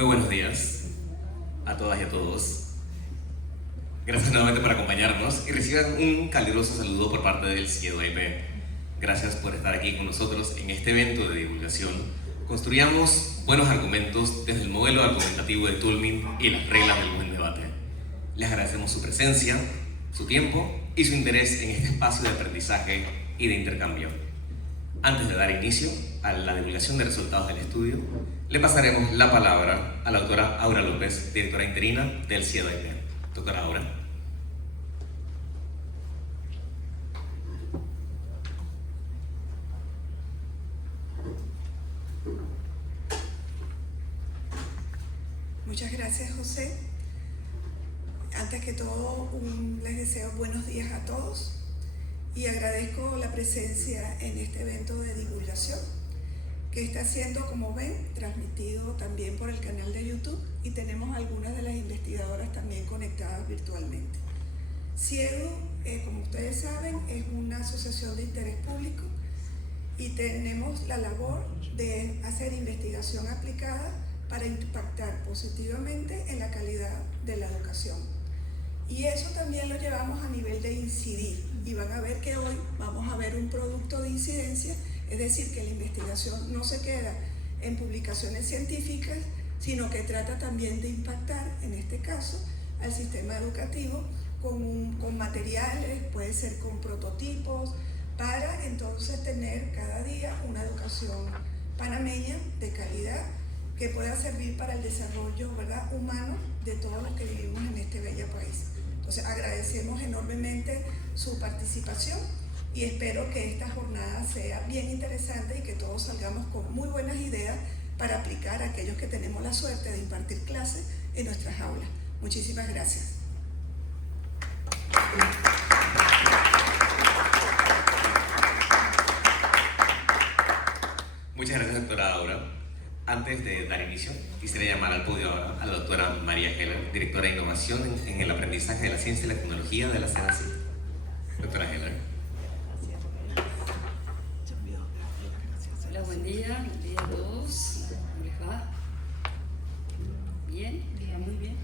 Muy buenos días a todas y a todos. Gracias nuevamente por acompañarnos y reciban un caluroso saludo por parte del CIEDO-IP. Gracias por estar aquí con nosotros en este evento de divulgación. Construyamos buenos argumentos desde el modelo argumentativo de Toulmin y las reglas del buen debate. Les agradecemos su presencia, su tiempo y su interés en este espacio de aprendizaje y de intercambio. Antes de dar inicio a la divulgación de resultados del estudio, le pasaremos la palabra a la doctora Aura López, directora interina del CIEDO-IP. Doctora Aura. Muchas gracias, José. Antes que todo, les deseo buenos días a todos y agradezco la presencia en este evento de divulgación que está siendo, como ven, transmitido también por el canal de YouTube y tenemos algunas de las investigadoras también conectadas virtualmente. CIEDO, como ustedes saben, es una asociación de interés público y tenemos la labor de hacer investigación aplicada para impactar positivamente en la calidad de la educación. Y eso también lo llevamos a nivel de incidir. Y van a ver que hoy vamos a ver un producto de incidencia, es decir, que la investigación no se queda en publicaciones científicas, sino que trata también de impactar, en este caso, al sistema educativo con materiales, puede ser con prototipos, para entonces tener cada día una educación panameña de calidad que pueda servir para el desarrollo, ¿verdad?, humano de todos los que vivimos en este bello país. Entonces agradecemos enormemente su participación y espero que esta jornada sea bien interesante y que todos salgamos con muy buenas ideas para aplicar a aquellos que tenemos la suerte de impartir clases en nuestras aulas. Muchísimas gracias. Muchas gracias, doctora Aura. Antes de dar inicio, quisiera llamar al podio a la doctora María Heller, directora de innovación en el aprendizaje de la ciencia y la tecnología de la CENACYT. Doctora Heller. Hola, buen día a todos. ¿Cómo les va? ¿Bien? ¿Les va muy bien?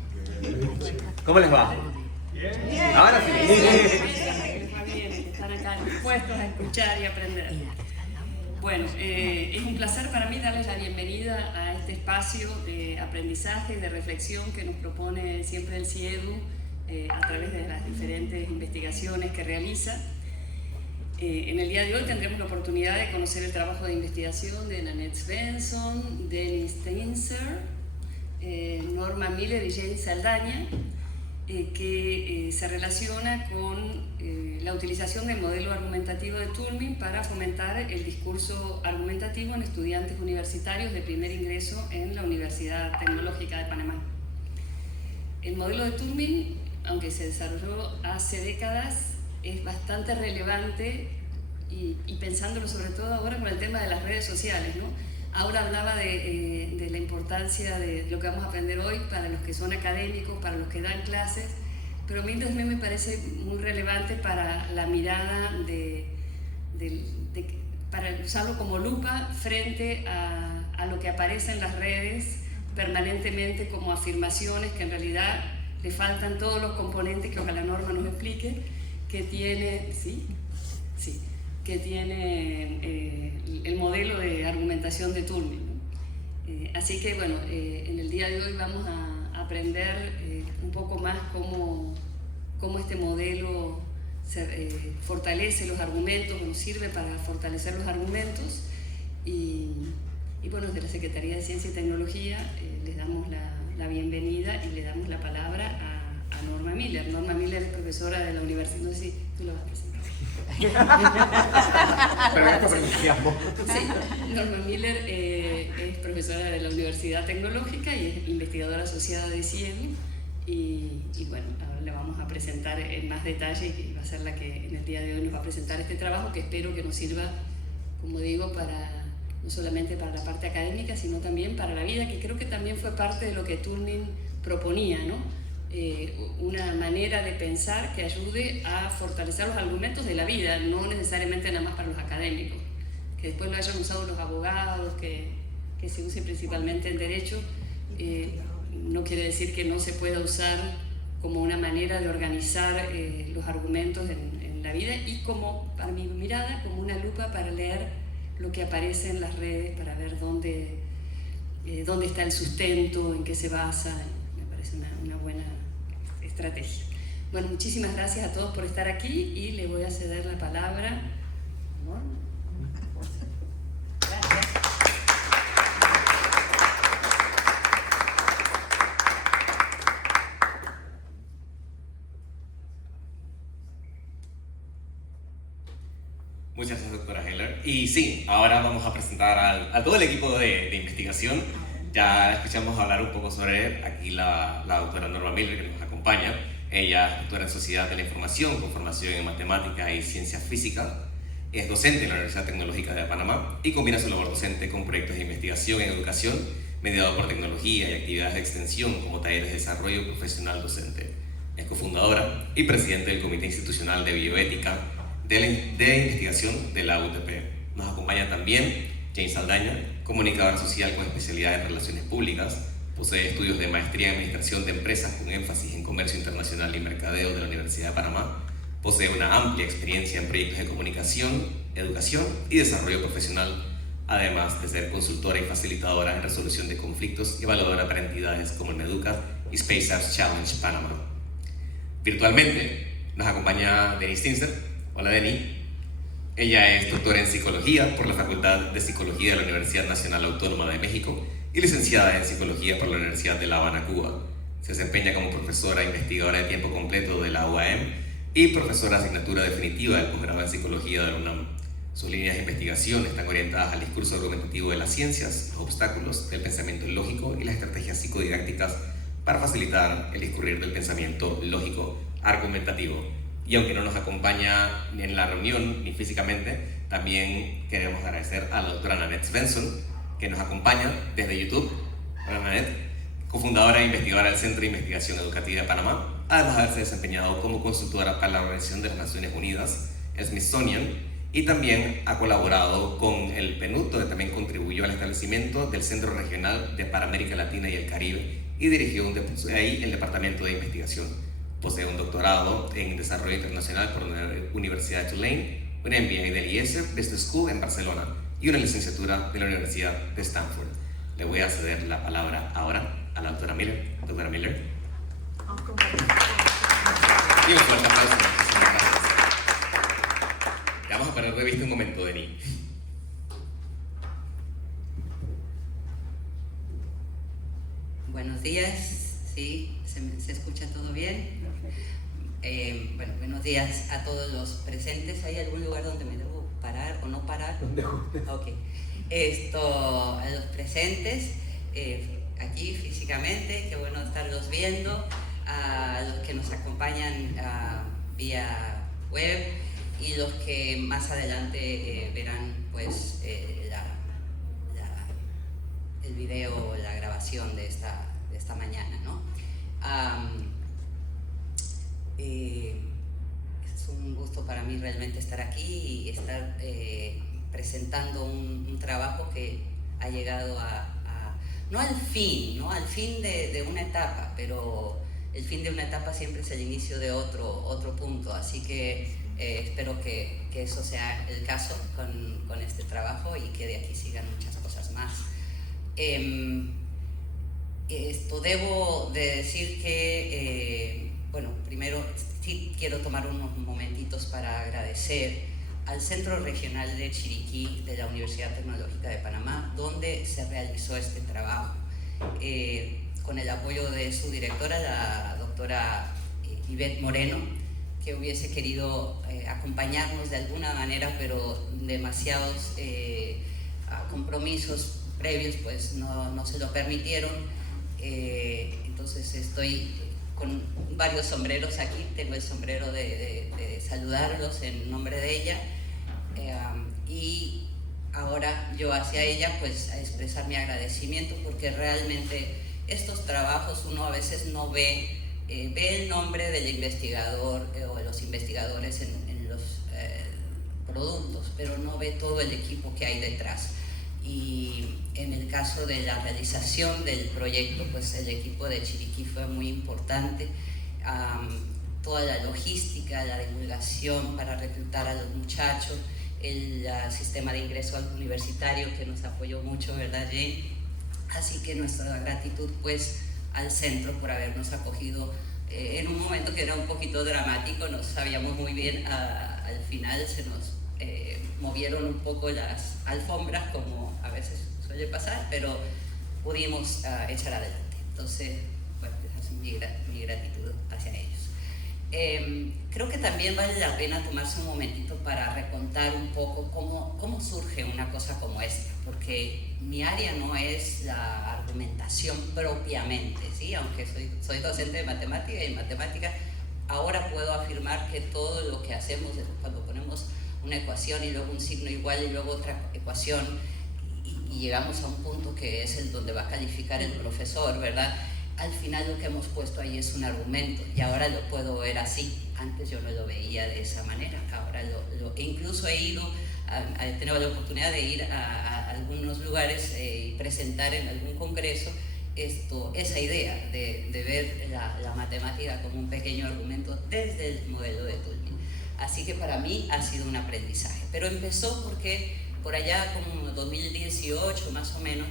¿Cómo les va? Bien. Ahora sí. Les va bien, están acá dispuestos a escuchar y aprender. Bueno, es un placer para mí darles la bienvenida a este espacio de aprendizaje y de reflexión que nos propone siempre el CIEDO a través de las diferentes investigaciones que realiza. En el día de hoy tendremos la oportunidad de conocer el trabajo de investigación de Nanette Svensson, Dennis Steinzer, Norma Miller y Jane Saldaña, que se relaciona con la utilización del modelo argumentativo de Toulmin para fomentar el discurso argumentativo en estudiantes universitarios de primer ingreso en la Universidad Tecnológica de Panamá. El modelo de Toulmin, aunque se desarrolló hace décadas, es bastante relevante y pensándolo sobre todo ahora con el tema de las redes sociales, ¿no? Ahora hablaba de la importancia de lo que vamos a aprender hoy para los que son académicos, para los que dan clases, pero a mí también me parece muy relevante para la mirada para usarlo como lupa frente a lo que aparece en las redes permanentemente como afirmaciones que en realidad le faltan todos los componentes que ojalá Norma nos explique, que tiene, que tiene el modelo de argumentación de Toulmin, ¿no? Así que bueno, en el día de hoy vamos a aprender un poco más cómo este modelo fortalece los argumentos, nos sirve para fortalecer los argumentos y bueno, desde la Secretaría de Ciencia y Tecnología les damos la bienvenida y le damos la palabra a Norma Miller. Norma Miller es profesora de la universidad, no sé si tú lo vas a presentar. Sí, Norma Miller es profesora de la Universidad Tecnológica y es investigadora asociada de CIEDO y bueno, ahora la vamos a presentar en más detalle y va a ser la que en el día de hoy nos va a presentar este trabajo que espero que nos sirva, como digo, no solamente para la parte académica, sino también para la vida, que creo que también fue parte de lo que Toulmin proponía, ¿no? Una manera de pensar que ayude a fortalecer los argumentos de la vida, no necesariamente nada más para los académicos, que después lo hayan usado los abogados, que se use principalmente en derecho, No quiere decir que no se pueda usar como una manera de organizar los argumentos en la vida y como, para mi mirada, como una lupa para leer lo que aparece en las redes, para ver dónde está el sustento, en qué se basa. Me parece una buena estrategia. Bueno, muchísimas gracias a todos por estar aquí y le voy a ceder la palabra. Gracias. Muchas gracias, doctora Heller. Y sí, ahora vamos a presentar a todo el equipo de investigación. Ya escuchamos hablar un poco sobre él. Aquí la doctora Norma Miller, que nos acompaña. Ella es doctora en Sociedad de la Información, con formación en Matemática y Ciencia Física. Es docente en la Universidad Tecnológica de Panamá y combina su labor docente con proyectos de investigación en educación, mediado por tecnología y actividades de extensión como talleres de desarrollo profesional docente. Es cofundadora y presidente del Comité Institucional de Bioética de Investigación de la UTP. Nos acompaña también Jane Saldaña, comunicadora social con especialidad en Relaciones Públicas. Posee estudios de maestría en Administración de Empresas con énfasis en Comercio Internacional y Mercadeo de la Universidad de Panamá. Posee una amplia experiencia en proyectos de comunicación, educación y desarrollo profesional, además de ser consultora y facilitadora en resolución de conflictos y evaluadora para entidades como el MEDUCA y Space Apps Challenge Panamá. Virtualmente nos acompaña Denise Tinser. Hola, Deni. Ella es doctora en Psicología por la Facultad de Psicología de la Universidad Nacional Autónoma de México y licenciada en Psicología por la Universidad de La Habana, Cuba. Se desempeña como profesora investigadora de tiempo completo de la UAM y profesora asignatura definitiva del posgrado en Psicología de la UNAM. Sus líneas de investigación están orientadas al discurso argumentativo de las ciencias, los obstáculos del pensamiento lógico y las estrategias psicodidácticas para facilitar el discurrir del pensamiento lógico argumentativo. Y aunque no nos acompaña ni en la reunión ni físicamente, también queremos agradecer a la doctora Nanette Svensson, que nos acompaña desde YouTube. Hola, Nanette, cofundadora e investigadora del Centro de Investigación Educativa de Panamá, además de haberse desempeñado como consultora para la Organización de las Naciones Unidas, Smithsonian, y también ha colaborado con el PNUD, donde también contribuyó al establecimiento del Centro Regional de Panamérica Latina y el Caribe y dirigió ahí el Departamento de Investigación. Posee un doctorado en Desarrollo Internacional por la Universidad de Tulane, un MBA del IESE Business School en Barcelona y una licenciatura de la Universidad de Stanford. Le voy a ceder la palabra ahora a la doctora Miller. Doctora Miller. Y un fuerte aplauso. Ya vamos a parar de vista un momento, Deni. Buenos días, sí, se escucha todo bien. Bueno, buenos días a todos los presentes. ¿Hay algún lugar donde me debo parar o no parar? Ok. A los presentes, aquí físicamente, qué bueno estarlos viendo, a los que nos acompañan vía web y los que más adelante verán pues el video, la grabación de esta mañana, ¿no? Es un gusto para mí realmente estar aquí y estar presentando un trabajo que ha llegado no al fin de una etapa, pero el fin de una etapa siempre es el inicio de otro punto, así que espero que eso sea el caso con este trabajo y que de aquí sigan muchas cosas más. Debo de decir que, bueno, primero sí quiero tomar unos momentitos para agradecer al Centro Regional de Chiriquí de la Universidad Tecnológica de Panamá, donde se realizó este trabajo, con el apoyo de su directora, la doctora Ivette Moreno, que hubiese querido acompañarnos de alguna manera, pero demasiados compromisos previos pues no se lo permitieron. Entonces estoy con varios sombreros aquí. Tengo el sombrero de saludarlos en nombre de ella, y ahora yo hacia ella pues a expresar mi agradecimiento, porque realmente estos trabajos uno a veces no ve el nombre del investigador o de los investigadores en los productos, pero no ve todo el equipo que hay detrás. Y En el caso de la realización del proyecto, pues el equipo de Chiriquí fue muy importante. Toda la logística, la divulgación para reclutar a los muchachos, el sistema de ingreso universitario que nos apoyó mucho, ¿verdad, Jane? Así que nuestra gratitud pues al centro por habernos acogido en un momento que era un poquito dramático, no sabíamos muy bien, al final se nos movieron un poco las alfombras como a veces suele pasar, pero pudimos echar adelante. Entonces, bueno, esa es mi gratitud hacia ellos. Creo que también vale la pena tomarse un momentito para recontar un poco cómo surge una cosa como esta, porque mi área no es la argumentación propiamente, ¿sí? Aunque soy docente de matemática, y en matemática ahora puedo afirmar que todo lo que hacemos cuando ponemos una ecuación y luego un signo igual y luego otra ecuación y llegamos a un punto que es el donde va a calificar el profesor, ¿verdad? Al final lo que hemos puesto ahí es un argumento y ahora lo puedo ver así. Antes yo no lo veía de esa manera, ahora incluso he tenido la oportunidad de ir a algunos lugares y presentar en algún congreso esa idea de ver la matemática como un pequeño argumento desde el modelo de Toulmin. Así que para mí ha sido un aprendizaje, pero empezó porque por allá como 2018 más o menos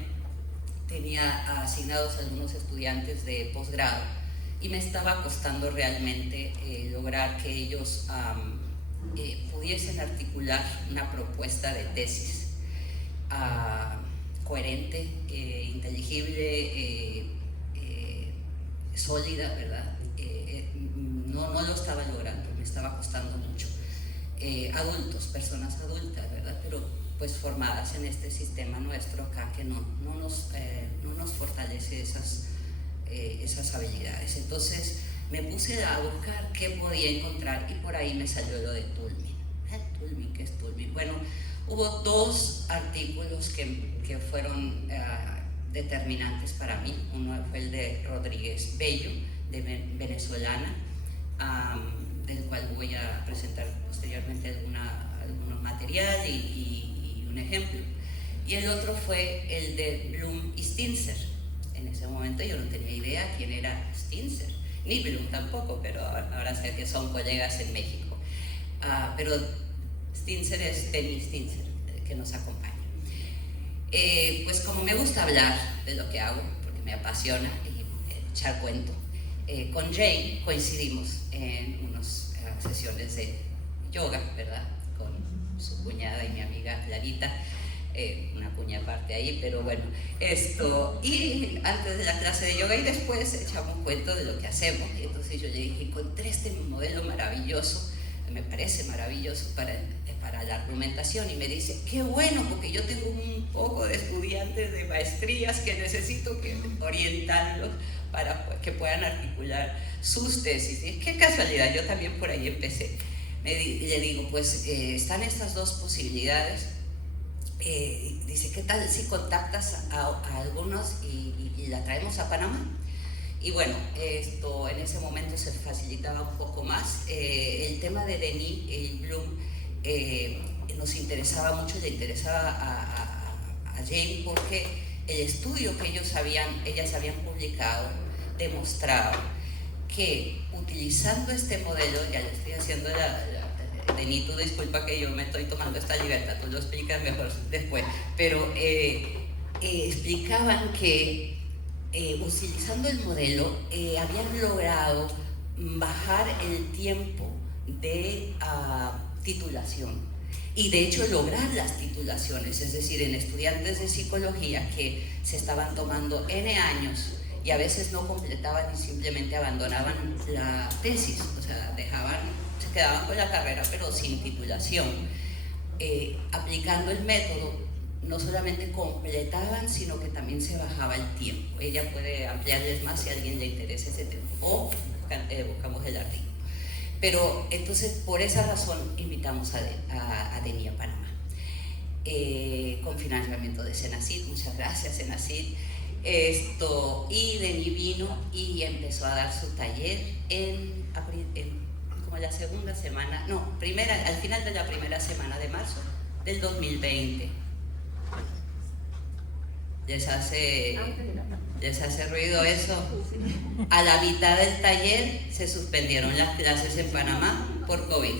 tenía asignados algunos estudiantes de posgrado y me estaba costando realmente lograr que ellos pudiesen articular una propuesta de tesis coherente, inteligible, sólida, ¿verdad? No lo estaba logrando, me estaba costando mucho. Personas adultas, ¿verdad? Pero pues formadas en este sistema nuestro acá que no nos fortalece esas habilidades. Entonces me puse a buscar qué podía encontrar y por ahí me salió lo de Toulmin. Toulmin, ¿qué es Toulmin? Bueno, hubo dos artículos que fueron determinantes para mí. Uno fue el de Rodríguez Bello, de venezolana, del cual voy a presentar posteriormente algunos material y un ejemplo. Y el otro fue el de Bloom y Stinser. En ese momento yo no tenía idea quién era Stinser, ni Bloom tampoco, pero ahora sé que son colegas en México. Pero Stinser es Penny Stinser, que nos acompaña. Pues como me gusta hablar de lo que hago, porque me apasiona y echar cuento, con Jane coincidimos en unas sesiones de yoga, ¿verdad? Con su cuñada y mi amiga Clarita, una cuña aparte ahí, pero bueno, y antes de la clase de yoga y después echamos cuento de lo que hacemos. Y entonces yo le dije, encontré este modelo maravilloso, me parece maravilloso para la argumentación, y me dice, qué bueno, porque yo tengo un poco de estudiantes de maestrías que necesito orientarlos para que puedan articular sus tesis. Y qué casualidad, yo también por ahí empecé. Le digo, pues están estas dos posibilidades. Dice, ¿qué tal si contactas a algunos y la traemos a Panamá? Y bueno, en ese momento se facilitaba un poco más. El tema de Denis y Bloom nos interesaba mucho, le interesaba a Jane, porque el estudio que ellas habían publicado demostraba que utilizando este modelo, ya le estoy haciendo Denis, tú disculpa que yo me estoy tomando esta libertad, tú lo explicas mejor después, pero explicaban que utilizando el modelo habían logrado bajar el tiempo de titulación y de hecho lograr las titulaciones, es decir, en estudiantes de psicología que se estaban tomando N años y a veces no completaban y simplemente abandonaban la tesis, o sea, se quedaban con la carrera pero sin titulación. Aplicando el método, no solamente completaban, sino que también se bajaba el tiempo. Ella puede ampliarles más si a alguien le interesa ese tiempo, o buscamos el artículo. Pero entonces, por esa razón, invitamos a Denis a Panamá. Con financiamiento de Senacid, muchas gracias Senacid. Y Denis vino y empezó a dar su taller como la segunda semana, al final de la primera semana de marzo del 2020. les hace ruido eso. A la mitad del taller se suspendieron las clases en Panamá por COVID.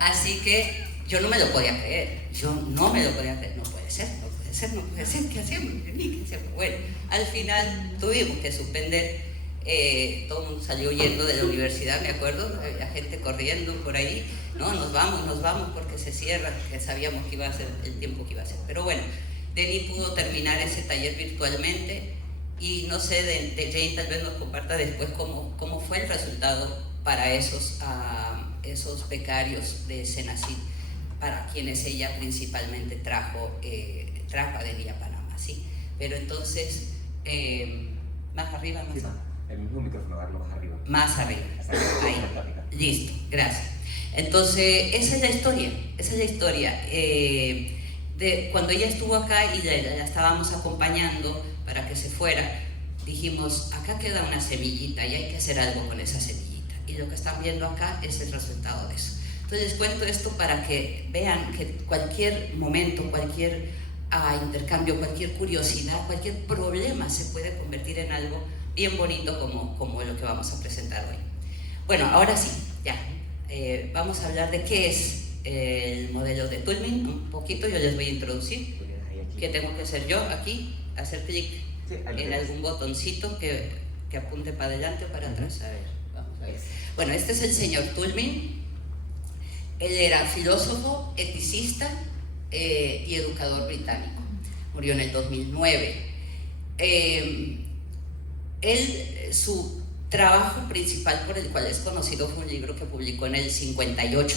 Así que yo no me lo podía creer, no puede ser, ¿qué hacemos? Bueno, al final tuvimos que suspender, todo el mundo salió huyendo de la universidad, me acuerdo, había gente corriendo por ahí, no, nos vamos porque se cierra, que sabíamos que iba a ser el tiempo que iba a ser. Pero bueno, Denis pudo terminar ese taller virtualmente y no sé, de Jane tal vez nos comparta después cómo fue el resultado para esos becarios de Senacid, para quienes ella principalmente trajo a Denis a Panamá, ¿sí? Pero entonces, más arriba, más abajo. El mismo micrófono, darlo más arriba. Más arriba, ahí, listo, gracias. Entonces, esa es la historia. De cuando ella estuvo acá y la estábamos acompañando para que se fuera, dijimos, acá queda una semillita y hay que hacer algo con esa semillita. Y lo que están viendo acá es el resultado de eso. Entonces les cuento esto para que vean que cualquier momento, cualquier intercambio, cualquier curiosidad, cualquier problema se puede convertir en algo bien bonito como lo que vamos a presentar hoy. Bueno, ahora sí, ya. Vamos a hablar de qué es el modelo de Toulmin. Un poquito yo les voy a introducir. ¿Qué tengo que hacer yo aquí? Hacer clic en algún botoncito que apunte para adelante o para atrás. A ver, vamos a ver. Bueno, este es el señor Toulmin. Él era filósofo, eticista y educador británico. Murió en el 2009. Su trabajo principal por el cual es conocido fue un libro que publicó en el 58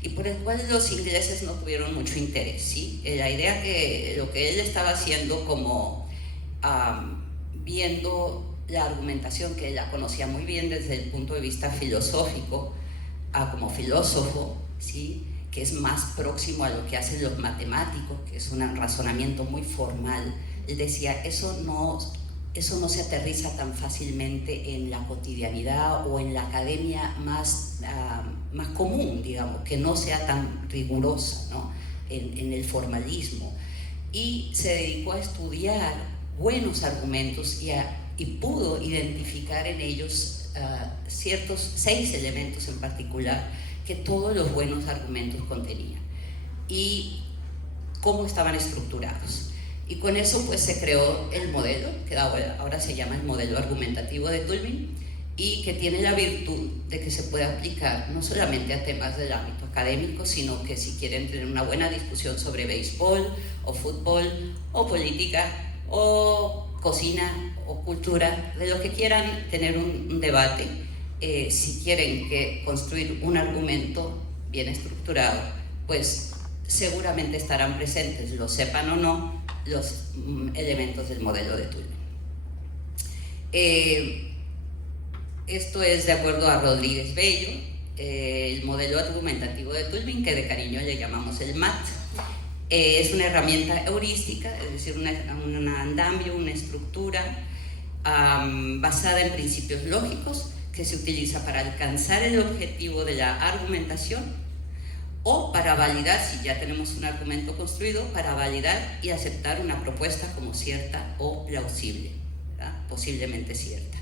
y por el cual los ingleses no tuvieron mucho interés, ¿sí? La idea que lo que él estaba haciendo como viendo la argumentación, que él la conocía muy bien desde el punto de vista filosófico, como filósofo, ¿sí? Que es más próximo a lo que hacen los matemáticos, que es un razonamiento muy formal. Él decía, eso no se aterriza tan fácilmente en la cotidianidad o en la academia más común, digamos, que no sea tan rigurosa, ¿no? en el formalismo. Y se dedicó a estudiar buenos argumentos y pudo identificar en ellos ciertos 6 elementos en particular que todos los buenos argumentos contenían y cómo estaban estructurados. Y con eso pues se creó el modelo, que ahora se llama el modelo argumentativo de Toulmin, y que tiene la virtud de que se puede aplicar no solamente a temas del ámbito académico, sino que si quieren tener una buena discusión sobre béisbol, o fútbol, o política, o cocina, o cultura, de lo que quieran tener un debate, si quieren construir un argumento bien estructurado, pues seguramente estarán presentes, lo sepan o no, los elementos del modelo de Toulmin. Esto es de acuerdo a Rodríguez Bello, el modelo argumentativo de Toulmin, que de cariño le llamamos el MAT. Es una herramienta heurística, es decir, un andamio, una estructura basada en principios lógicos que se utiliza para alcanzar el objetivo de la argumentación o para validar, si ya tenemos un argumento construido, para validar y aceptar una propuesta como cierta o plausible, ¿verdad? Posiblemente cierta.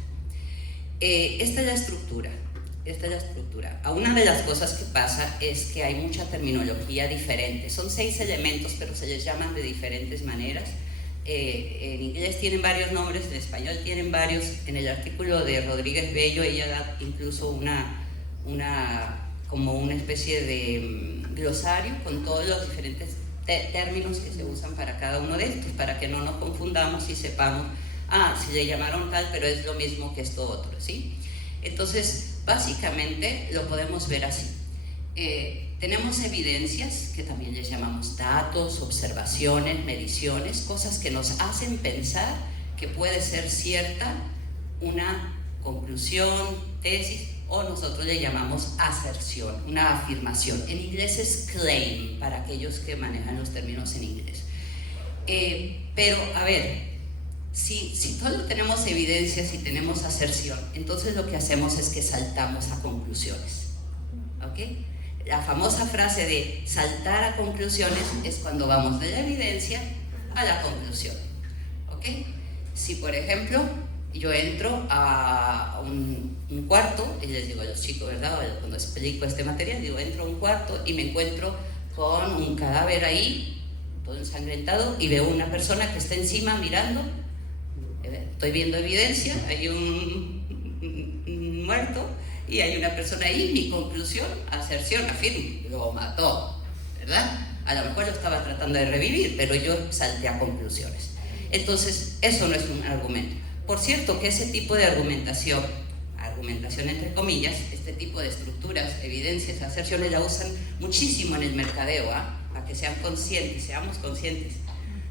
Esta es la estructura. Una de las cosas que pasa es que hay mucha terminología diferente. Son 6 elementos, pero se les llaman de diferentes maneras. En inglés tienen varios nombres, en español tienen varios. En el artículo de Rodríguez Bello ella da incluso como una especie de glosario con todos los diferentes términos que se usan para cada uno de estos, para que no nos confundamos y sepamos, si le llamaron tal, pero es lo mismo que esto otro, ¿sí? Entonces, básicamente lo podemos ver así. Tenemos evidencias, que también les llamamos datos, observaciones, mediciones, cosas que nos hacen pensar que puede ser cierta una conclusión, tesis, o nosotros le llamamos aserción, una afirmación. En inglés es claim, para aquellos que manejan los términos en inglés. Pero, a ver, si solo tenemos evidencias y tenemos aserción, entonces lo que hacemos es que saltamos a conclusiones, ¿ok? La famosa frase de saltar a conclusiones es cuando vamos de la evidencia a la conclusión. ¿Ok? Si, por ejemplo, yo entro a un cuarto, y les digo a los chicos, ¿verdad? Cuando explico este material, digo, entro a un cuarto y me encuentro con un cadáver ahí, todo ensangrentado, y veo una persona que está encima mirando. Estoy viendo evidencia, hay un muerto y hay una persona ahí. Mi conclusión, aserción, afirmo, lo mató, ¿verdad? A lo mejor lo estaba tratando de revivir, pero yo salté a conclusiones. Entonces, eso no es un argumento. Por cierto, que ese tipo de argumentación entre comillas, este tipo de estructuras, evidencias, aserciones, la usan muchísimo en el mercadeo, para que seamos conscientes.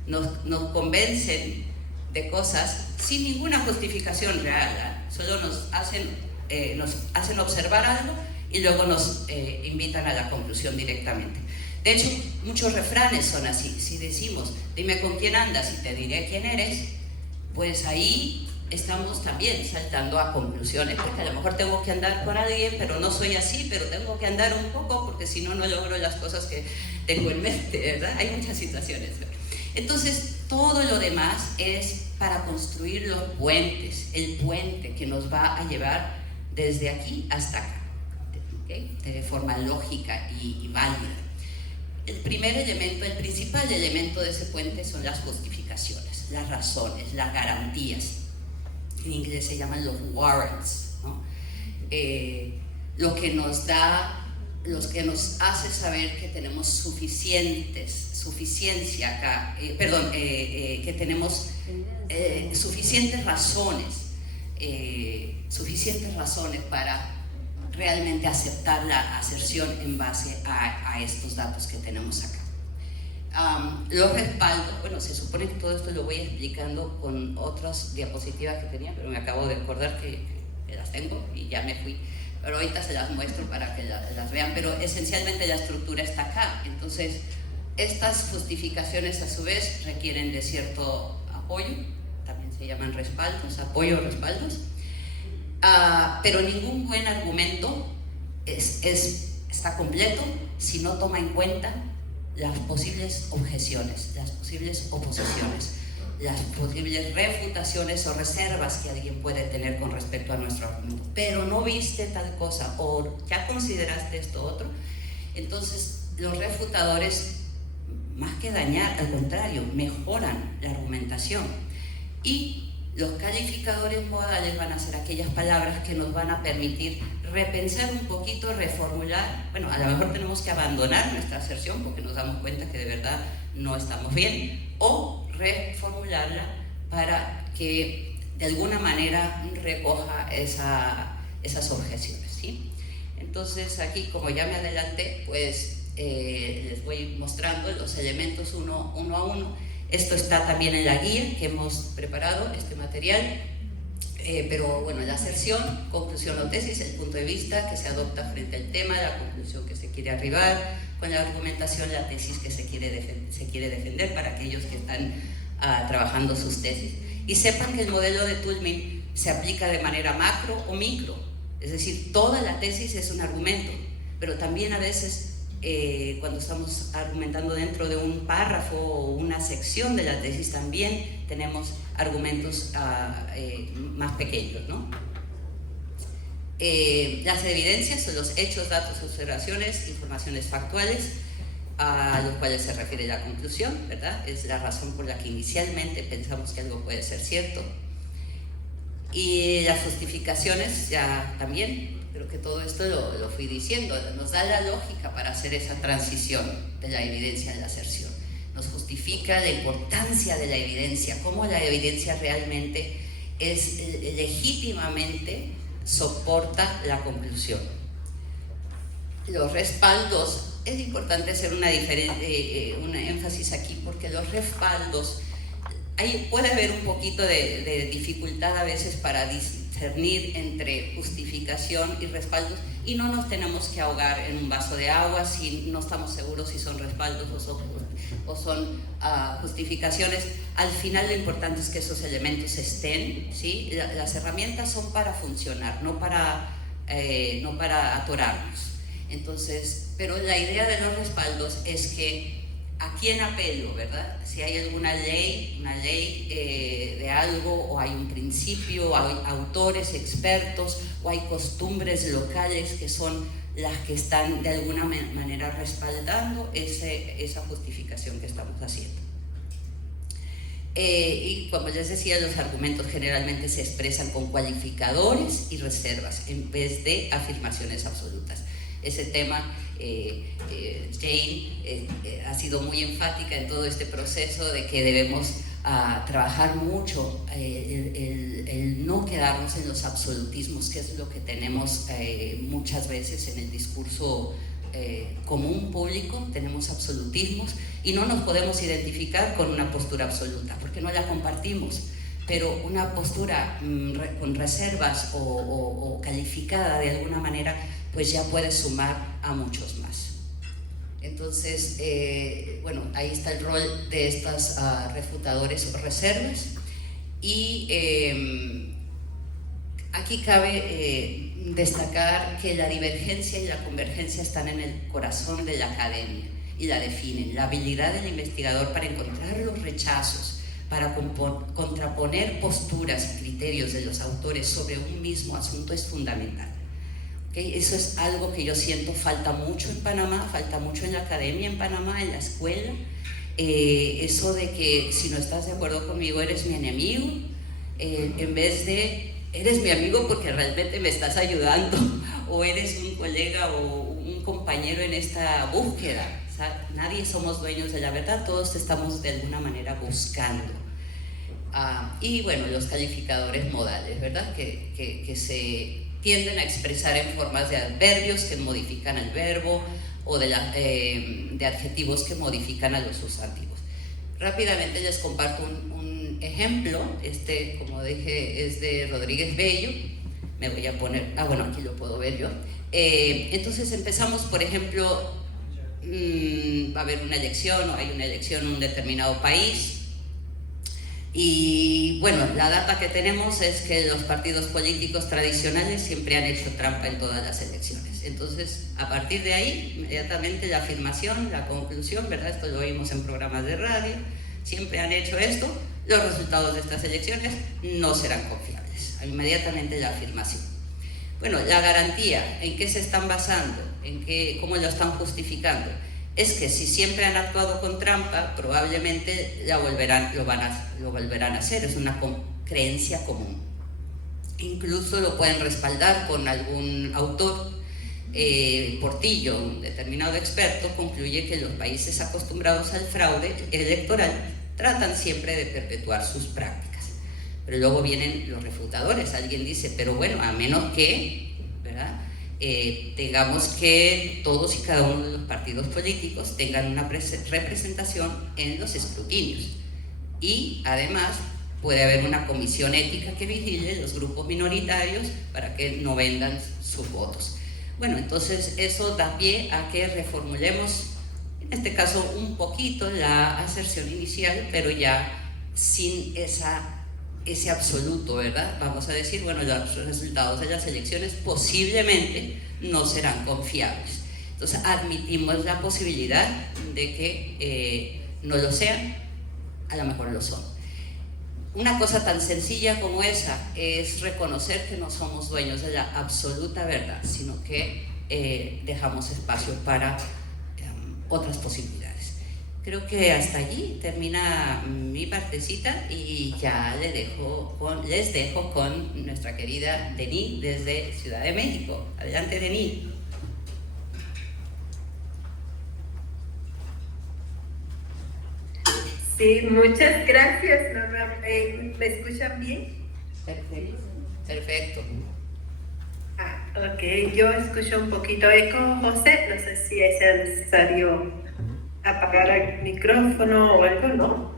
Nos convencen de cosas sin ninguna justificación real, solo nos hacen observar algo y luego nos invitan a la conclusión directamente. De hecho, muchos refranes son así. Si decimos, dime con quién andas y te diré quién eres, pues ahí estamos también saltando a conclusiones, porque a lo mejor tengo que andar con alguien, pero no soy así, pero tengo que andar un poco, porque si no, no logro las cosas que tengo en mente, ¿verdad? Hay muchas situaciones. Entonces, todo lo demás es para construir los puentes, el puente que nos va a llevar desde aquí hasta acá, ¿okay? De forma lógica y válida. El principal elemento de ese puente son las justificaciones, las razones, las garantías. En inglés se llaman los warrants, ¿no? Lo que nos hace saber que tenemos suficiencia acá, que tenemos suficientes razones para realmente aceptar la aserción en base a estos datos que tenemos acá. Los respaldos, bueno, se supone que todo esto lo voy explicando con otras diapositivas que tenía, pero me acabo de acordar que las tengo y ya me fui. Pero ahorita se las muestro para que las vean, pero esencialmente la estructura está acá. Entonces, estas justificaciones a su vez requieren de cierto apoyo, también se llaman respaldos, apoyo o respaldos, pero ningún buen argumento está completo si no toma en cuenta las posibles objeciones, las posibles oposiciones, las posibles refutaciones o reservas que alguien puede tener con respecto a nuestro argumento. Pero no viste tal cosa o ya consideraste esto otro. Entonces los refutadores, más que dañar, al contrario, mejoran la argumentación. Y los calificadores modales van a ser aquellas palabras que nos van a permitir repensar un poquito, reformular. Bueno, a lo mejor tenemos que abandonar nuestra aserción porque nos damos cuenta que de verdad no estamos bien, o reformularla para que de alguna manera recoja esas objeciones, ¿sí? Entonces aquí, como ya me adelanté, pues les voy mostrando los elementos uno a uno. Esto está también en la guía que hemos preparado, este material, pero bueno, la aserción, conclusión o tesis, el punto de vista que se adopta frente al tema, la conclusión que se quiere arribar, con la argumentación, la tesis que se quiere defender para aquellos que están trabajando sus tesis. Y sepan que el modelo de Toulmin se aplica de manera macro o micro, es decir, toda la tesis es un argumento, pero también a veces cuando estamos argumentando dentro de un párrafo o una sección de la tesis, también tenemos argumentos más pequeños, ¿no? Las evidencias son los hechos, datos, observaciones, informaciones factuales a los cuales se refiere la conclusión, ¿verdad? Es la razón por la que inicialmente pensamos que algo puede ser cierto. Y las justificaciones ya también. Creo que todo esto lo fui diciendo, nos da la lógica para hacer esa transición de la evidencia a la aserción. Nos justifica la importancia de la evidencia, cómo la evidencia realmente legítimamente soporta la conclusión. Los respaldos, es importante hacer un énfasis aquí, porque los respaldos, ahí puede haber un poquito de dificultad a veces para discernir entre justificación y respaldos, y no nos tenemos que ahogar en un vaso de agua si no estamos seguros si son respaldos o son justificaciones. Al final lo importante es que esos elementos estén, ¿sí? Las herramientas son para funcionar, no para atorarnos. Entonces, pero la idea de los respaldos es que ¿A quién apelo, verdad? Si hay alguna ley, una ley de algo, o hay un principio, o hay autores, expertos, o hay costumbres locales que son las que están de alguna manera respaldando esa justificación que estamos haciendo. Y como les decía, los argumentos generalmente se expresan con cualificadores y reservas en vez de afirmaciones absolutas. Ese tema, Jane ha sido muy enfática en todo este proceso de que debemos trabajar mucho el no quedarnos en los absolutismos, que es lo que tenemos muchas veces en el discurso común público. Tenemos absolutismos y no nos podemos identificar con una postura absoluta porque no la compartimos, pero una postura con reservas o calificada de alguna manera, pues ya puede sumar a muchos más. Entonces, bueno, ahí está el rol de estas refutadores o reservas. Y aquí cabe destacar que la divergencia y la convergencia están en el corazón de la academia y la definen. La habilidad del investigador para encontrar los rechazos, para contraponer posturas y criterios de los autores sobre un mismo asunto es fundamental. Eso es algo que yo siento falta mucho en Panamá, falta mucho en la academia en Panamá, en la escuela. Eso de que si no estás de acuerdo conmigo eres mi enemigo, en vez de eres mi amigo porque realmente me estás ayudando, o eres un colega o un compañero en esta búsqueda. O sea, nadie somos dueños de la verdad, todos estamos de alguna manera buscando. Y bueno, los calificadores modales, ¿verdad? Que se tienden a expresar en formas de adverbios que modifican el verbo o de adjetivos que modifican a los sustantivos. Rápidamente les comparto un ejemplo. Como dije, es de Rodríguez Bello. Me voy a poner, bueno, aquí lo puedo ver yo. Entonces empezamos, por ejemplo, va a haber una elección, o hay una elección en un determinado país. Y bueno, la data que tenemos es que los partidos políticos tradicionales siempre han hecho trampa en todas las elecciones. Entonces, a partir de ahí, inmediatamente la afirmación, la conclusión, ¿verdad? Esto lo oímos en programas de radio, siempre han hecho esto, los resultados de estas elecciones no serán confiables. Inmediatamente la afirmación. Bueno, la garantía, ¿en qué se están basando? ¿Cómo lo están justificando? Es que si siempre han actuado con trampa, probablemente lo volverán a hacer. Es una creencia común. Incluso lo pueden respaldar con algún autor. Portillo, un determinado experto, concluye que los países acostumbrados al fraude electoral tratan siempre de perpetuar sus prácticas. Pero luego vienen los refutadores. Alguien dice, pero bueno, a menos que, ¿verdad? Tengamos que todos y cada uno de los partidos políticos tengan una representación en los escrutinios, y además puede haber una comisión ética que vigile los grupos minoritarios para que no vendan sus votos. Bueno, entonces eso da pie a que reformulemos, en este caso un poquito, la aserción inicial, pero ya sin ese absoluto, ¿verdad? Vamos a decir, bueno, los resultados de las elecciones posiblemente no serán confiables. Entonces admitimos la posibilidad de que no lo sean, a lo mejor lo son. Una cosa tan sencilla como esa es reconocer que no somos dueños de la absoluta verdad, sino que dejamos espacio para otras posibilidades. Creo que hasta allí termina mi partecita y ya les dejo con nuestra querida Denis desde Ciudad de México. Adelante, Denis. Sí, muchas gracias, Norma. ¿Me escuchan bien? Perfecto. Perfecto. Ok, yo escucho un poquito eco, José. No sé si es necesario apagar el micrófono o algo, ¿no?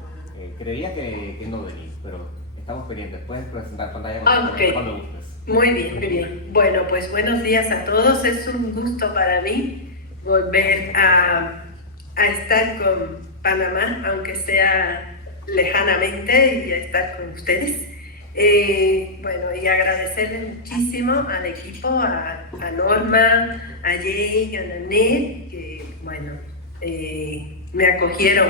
Creía que no venís, pero estamos pendientes. Puedes presentar pantalla cuando gustes. Muy bien, muy bien. Bueno, pues buenos días a todos. Es un gusto para mí volver a estar con Panamá, aunque sea lejanamente, y a estar con ustedes. Bueno, y agradecerle muchísimo al equipo, a Norma, a Jay, a Nanette, que bueno, me acogieron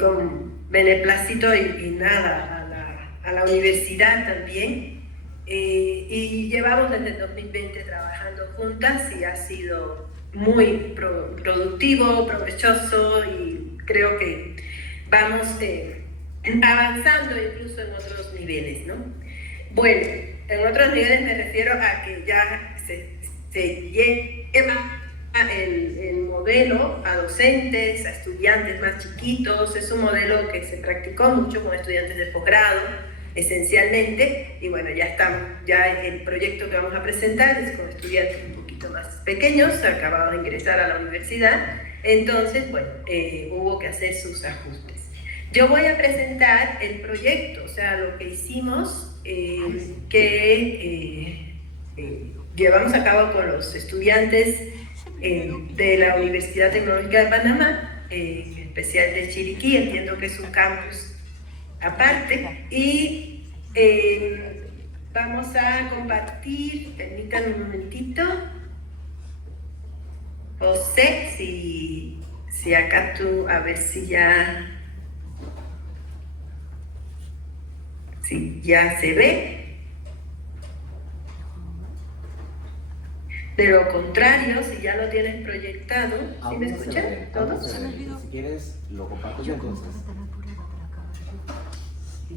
con beneplácito y nada, a la universidad también. Y llevamos desde el 2020 trabajando juntas y ha sido muy productivo, provechoso, y creo que vamos avanzando incluso en otros niveles, ¿no? Bueno, en otros niveles me refiero a que ya se lleva el modelo a docentes, a estudiantes más chiquitos. Es un modelo que se practicó mucho con estudiantes de posgrado, esencialmente, y bueno, ya el proyecto que vamos a presentar es con estudiantes un poquito más pequeños, acabados de ingresar a la universidad. Entonces, bueno, hubo que hacer sus ajustes. Yo voy a presentar el proyecto, o sea, lo que hicimos, llevamos a cabo con los estudiantes de la Universidad Tecnológica de Panamá, en especial de Chiriquí. Entiendo que es un campus aparte, y vamos a compartir, permítanme un momentito, José, si acá tú, a ver si ya se ve. De lo contrario, si ya lo tienes proyectado, ¿sí me escuchan todos? Si quieres, lo comparto yo entonces.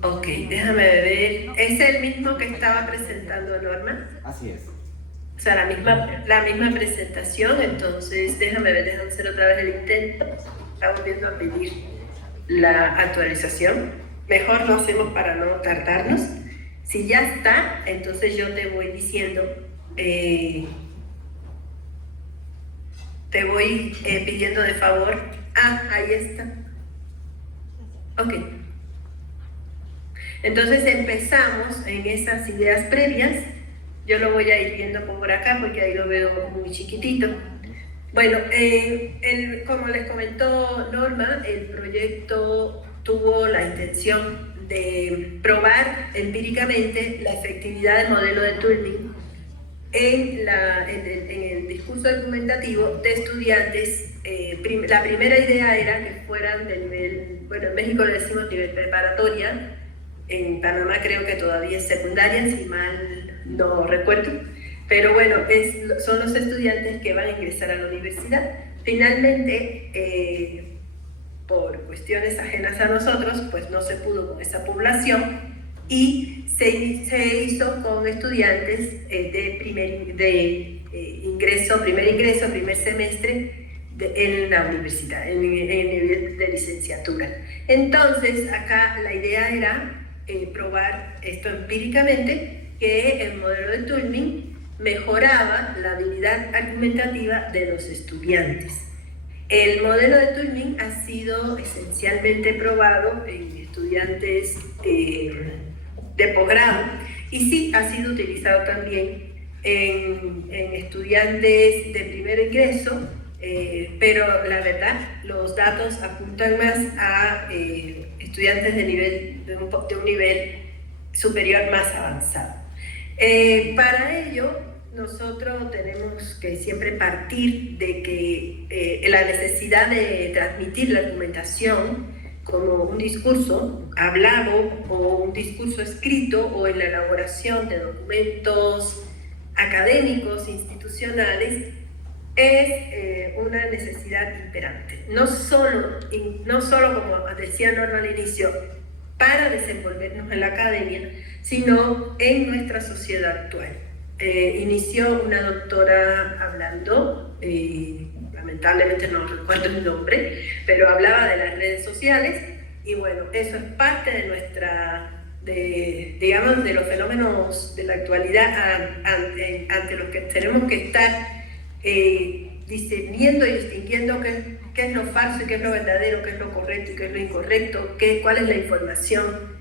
Ok, déjame ver. ¿Es el mismo que estaba presentando Norma? Así es. O sea, la misma presentación. Entonces, déjame hacer otra vez el intento. Estamos viendo a pedir la actualización. Mejor lo hacemos para no tardarnos. Si ya está, entonces yo te voy diciendo, te voy pidiendo de favor. Ahí está. Ok. Entonces empezamos en esas ideas previas. Yo lo voy a ir viendo por acá porque ahí lo veo muy chiquitito. Bueno, como les comentó Norma, el proyecto tuvo la intención de probar empíricamente la efectividad del modelo de Turing en el discurso argumentativo de estudiantes. La primera idea era que fueran de nivel, bueno, en México le decimos nivel preparatoria, en Panamá creo que todavía es secundaria, si mal no recuerdo, pero bueno, son los estudiantes que van a ingresar a la universidad. Finalmente, por cuestiones ajenas a nosotros, pues no se pudo con esa población y se hizo con estudiantes de primer semestre en la universidad, en el nivel de licenciatura. Entonces, acá la idea era probar esto empíricamente, que el modelo de Turing mejoraba la habilidad argumentativa de los estudiantes. El modelo de Turing ha sido esencialmente probado en estudiantes de posgrado y sí ha sido utilizado también en estudiantes de primer ingreso, pero la verdad los datos apuntan más a estudiantes de un nivel superior más avanzado. Para ello, nosotros tenemos que siempre partir de que la necesidad de transmitir la argumentación como un discurso hablado o un discurso escrito o en la elaboración de documentos académicos, institucionales, es una necesidad imperante. No solo, como decía Norma al inicio, para desenvolvernos en la academia, sino en nuestra sociedad actual. Inició una doctora hablando, lamentablemente no recuerdo el nombre, pero hablaba de las redes sociales y bueno, eso es parte de los fenómenos de la actualidad ante los que tenemos que estar discerniendo y distinguiendo qué es lo falso y qué es lo verdadero, qué es lo correcto y qué es lo incorrecto, cuál es la información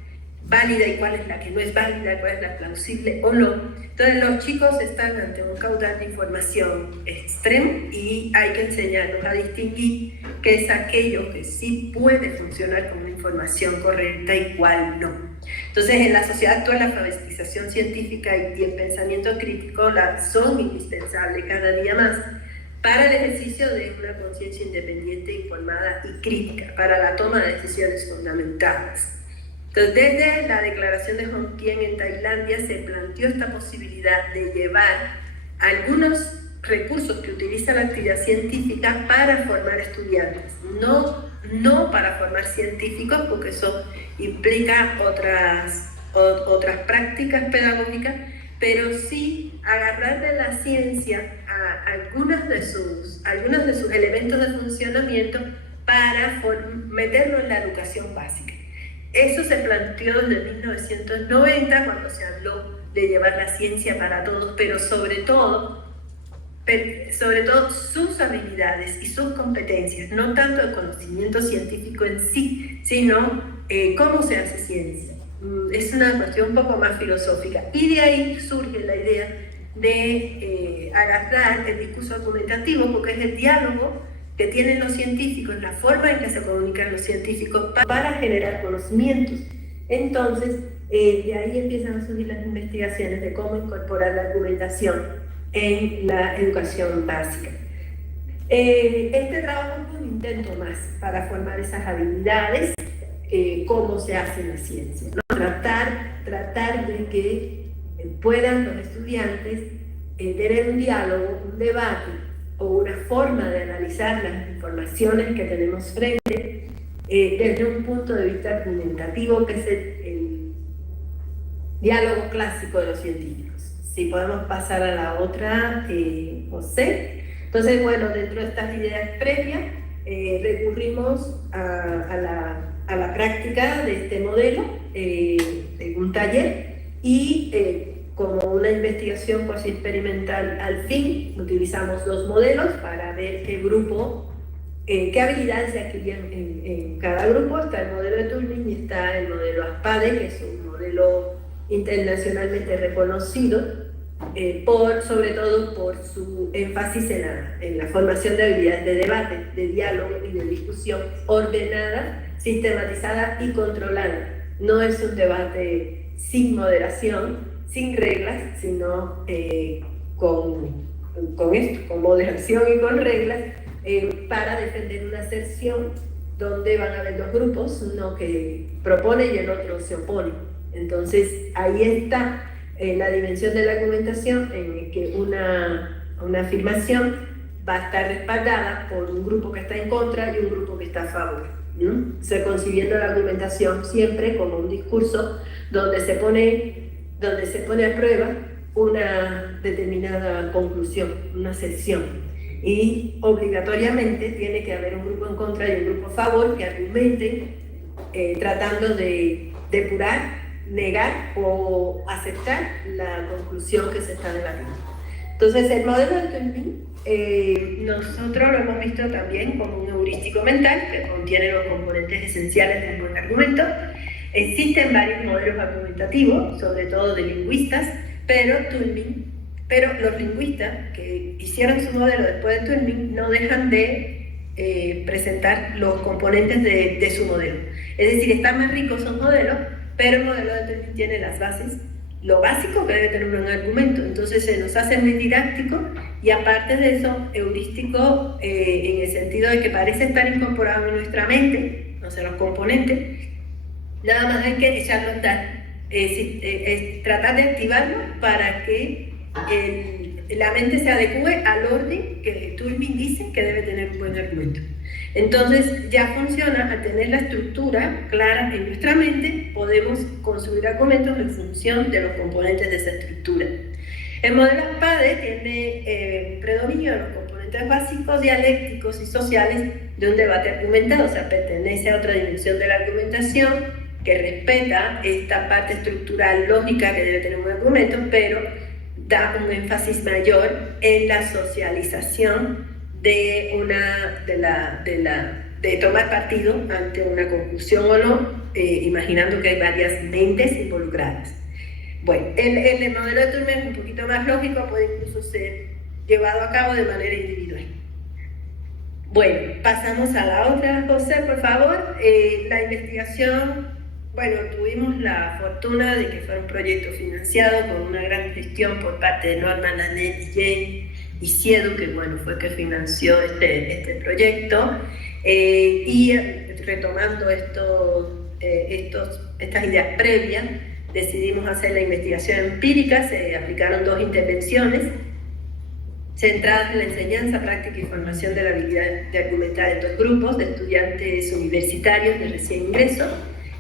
válida y cuál es la que no es válida, cuál es la plausible o no. Entonces los chicos están ante un caudal de información extremo y hay que enseñarlos a distinguir qué es aquello que sí puede funcionar como una información correcta y cuál no. Entonces en la sociedad actual la alfabetización científica y el pensamiento crítico son indispensables cada día más para el ejercicio de una conciencia independiente, informada y crítica, para la toma de decisiones fundamentales. Entonces, desde la declaración de Hon Kien en Tailandia se planteó esta posibilidad de llevar algunos recursos que utiliza la actividad científica para formar estudiantes, no para formar científicos, porque eso implica otras prácticas pedagógicas, pero sí agarrar de la ciencia a algunos de sus elementos de funcionamiento para meterlo en la educación básica. Eso se planteó desde 1990, cuando se habló de llevar la ciencia para todos, pero sobre todo sus habilidades y sus competencias, no tanto el conocimiento científico en sí, sino cómo se hace ciencia. Es una cuestión un poco más filosófica. Y de ahí surge la idea de agarrar el discurso argumentativo, porque es el diálogo que tienen los científicos, la forma en que se comunican los científicos para generar conocimientos. Entonces, de ahí empiezan a surgir las investigaciones de cómo incorporar la argumentación en la educación básica. Este trabajo es un intento más para formar esas habilidades, cómo se hace la ciencia, ¿no? Tratar de que puedan los estudiantes tener un diálogo, un debate o una forma de analizar las informaciones que tenemos frente desde un punto de vista argumentativo, que es el diálogo clásico de los científicos. Si podemos pasar a la otra, José. Entonces, bueno, dentro de estas ideas previas, recurrimos a la práctica de este modelo, de un taller, y como una investigación cuasi experimental al fin, utilizamos dos modelos para ver qué grupo, qué habilidades se adquirían en cada grupo. Está el modelo de Turing y está el modelo ASPADE, que es un modelo internacionalmente reconocido, sobre todo por su énfasis en la formación de habilidades de debate, de diálogo y de discusión ordenada, sistematizada y controlada. No es un debate sin moderación, sin reglas, sino con moderación y con reglas, para defender una aserción donde van a haber dos grupos, uno que propone y el otro se opone. Entonces ahí está la dimensión de la argumentación, en que una afirmación va a estar respaldada por un grupo que está en contra y un grupo que está a favor, ¿no? Se concibiendo la argumentación siempre como un discurso donde se pone a prueba una determinada conclusión, una sección, y obligatoriamente tiene que haber un grupo en contra y un grupo a favor que argumenten, tratando de depurar, negar o aceptar la conclusión que se está debatiendo. Entonces, el modelo de Turing, nosotros lo hemos visto también como un heurístico mental que contiene los componentes esenciales del buen argumento. Existen varios modelos argumentativos, sobre todo de lingüistas, pero los lingüistas que hicieron su modelo después de Turing no dejan de presentar los componentes de su modelo. Es decir, están más ricos esos modelos, pero el modelo de Turing tiene las bases, lo básico que debe tener un argumento. Entonces se nos hace muy didáctico y, aparte de eso, heurístico, en el sentido de que parece estar incorporado en nuestra mente, o sea, los componentes. Nada más hay que echarlo a andar, tratar de activarlo para que la mente se adecue al orden que Turing dice que debe tener un buen argumento. Entonces ya funciona. Al tener la estructura clara en nuestra mente, podemos construir argumentos en función de los componentes de esa estructura. El modelo ASPADE tiene predominio de los componentes básicos, dialécticos y sociales de un debate argumentado, o sea, pertenece a otra dimensión de la argumentación que respeta esta parte estructural lógica que debe tener un argumento, pero da un énfasis mayor en la socialización de tomar partido ante una conclusión o no, imaginando que hay varias mentes involucradas. Bueno, el modelo de Turing es un poquito más lógico, puede incluso ser llevado a cabo de manera individual. Bueno, pasamos a la otra, José, por favor. La investigación, bueno, tuvimos la fortuna de que fue un proyecto financiado con una gran gestión por parte de Norman Lanett y Jane y CIEDU, que bueno, fue que financió este proyecto. Y retomando estas ideas previas, decidimos hacer la investigación empírica. Se aplicaron 2 intervenciones centradas en la enseñanza, práctica y formación de la habilidad de argumentar en 2 grupos de estudiantes universitarios de recién ingreso.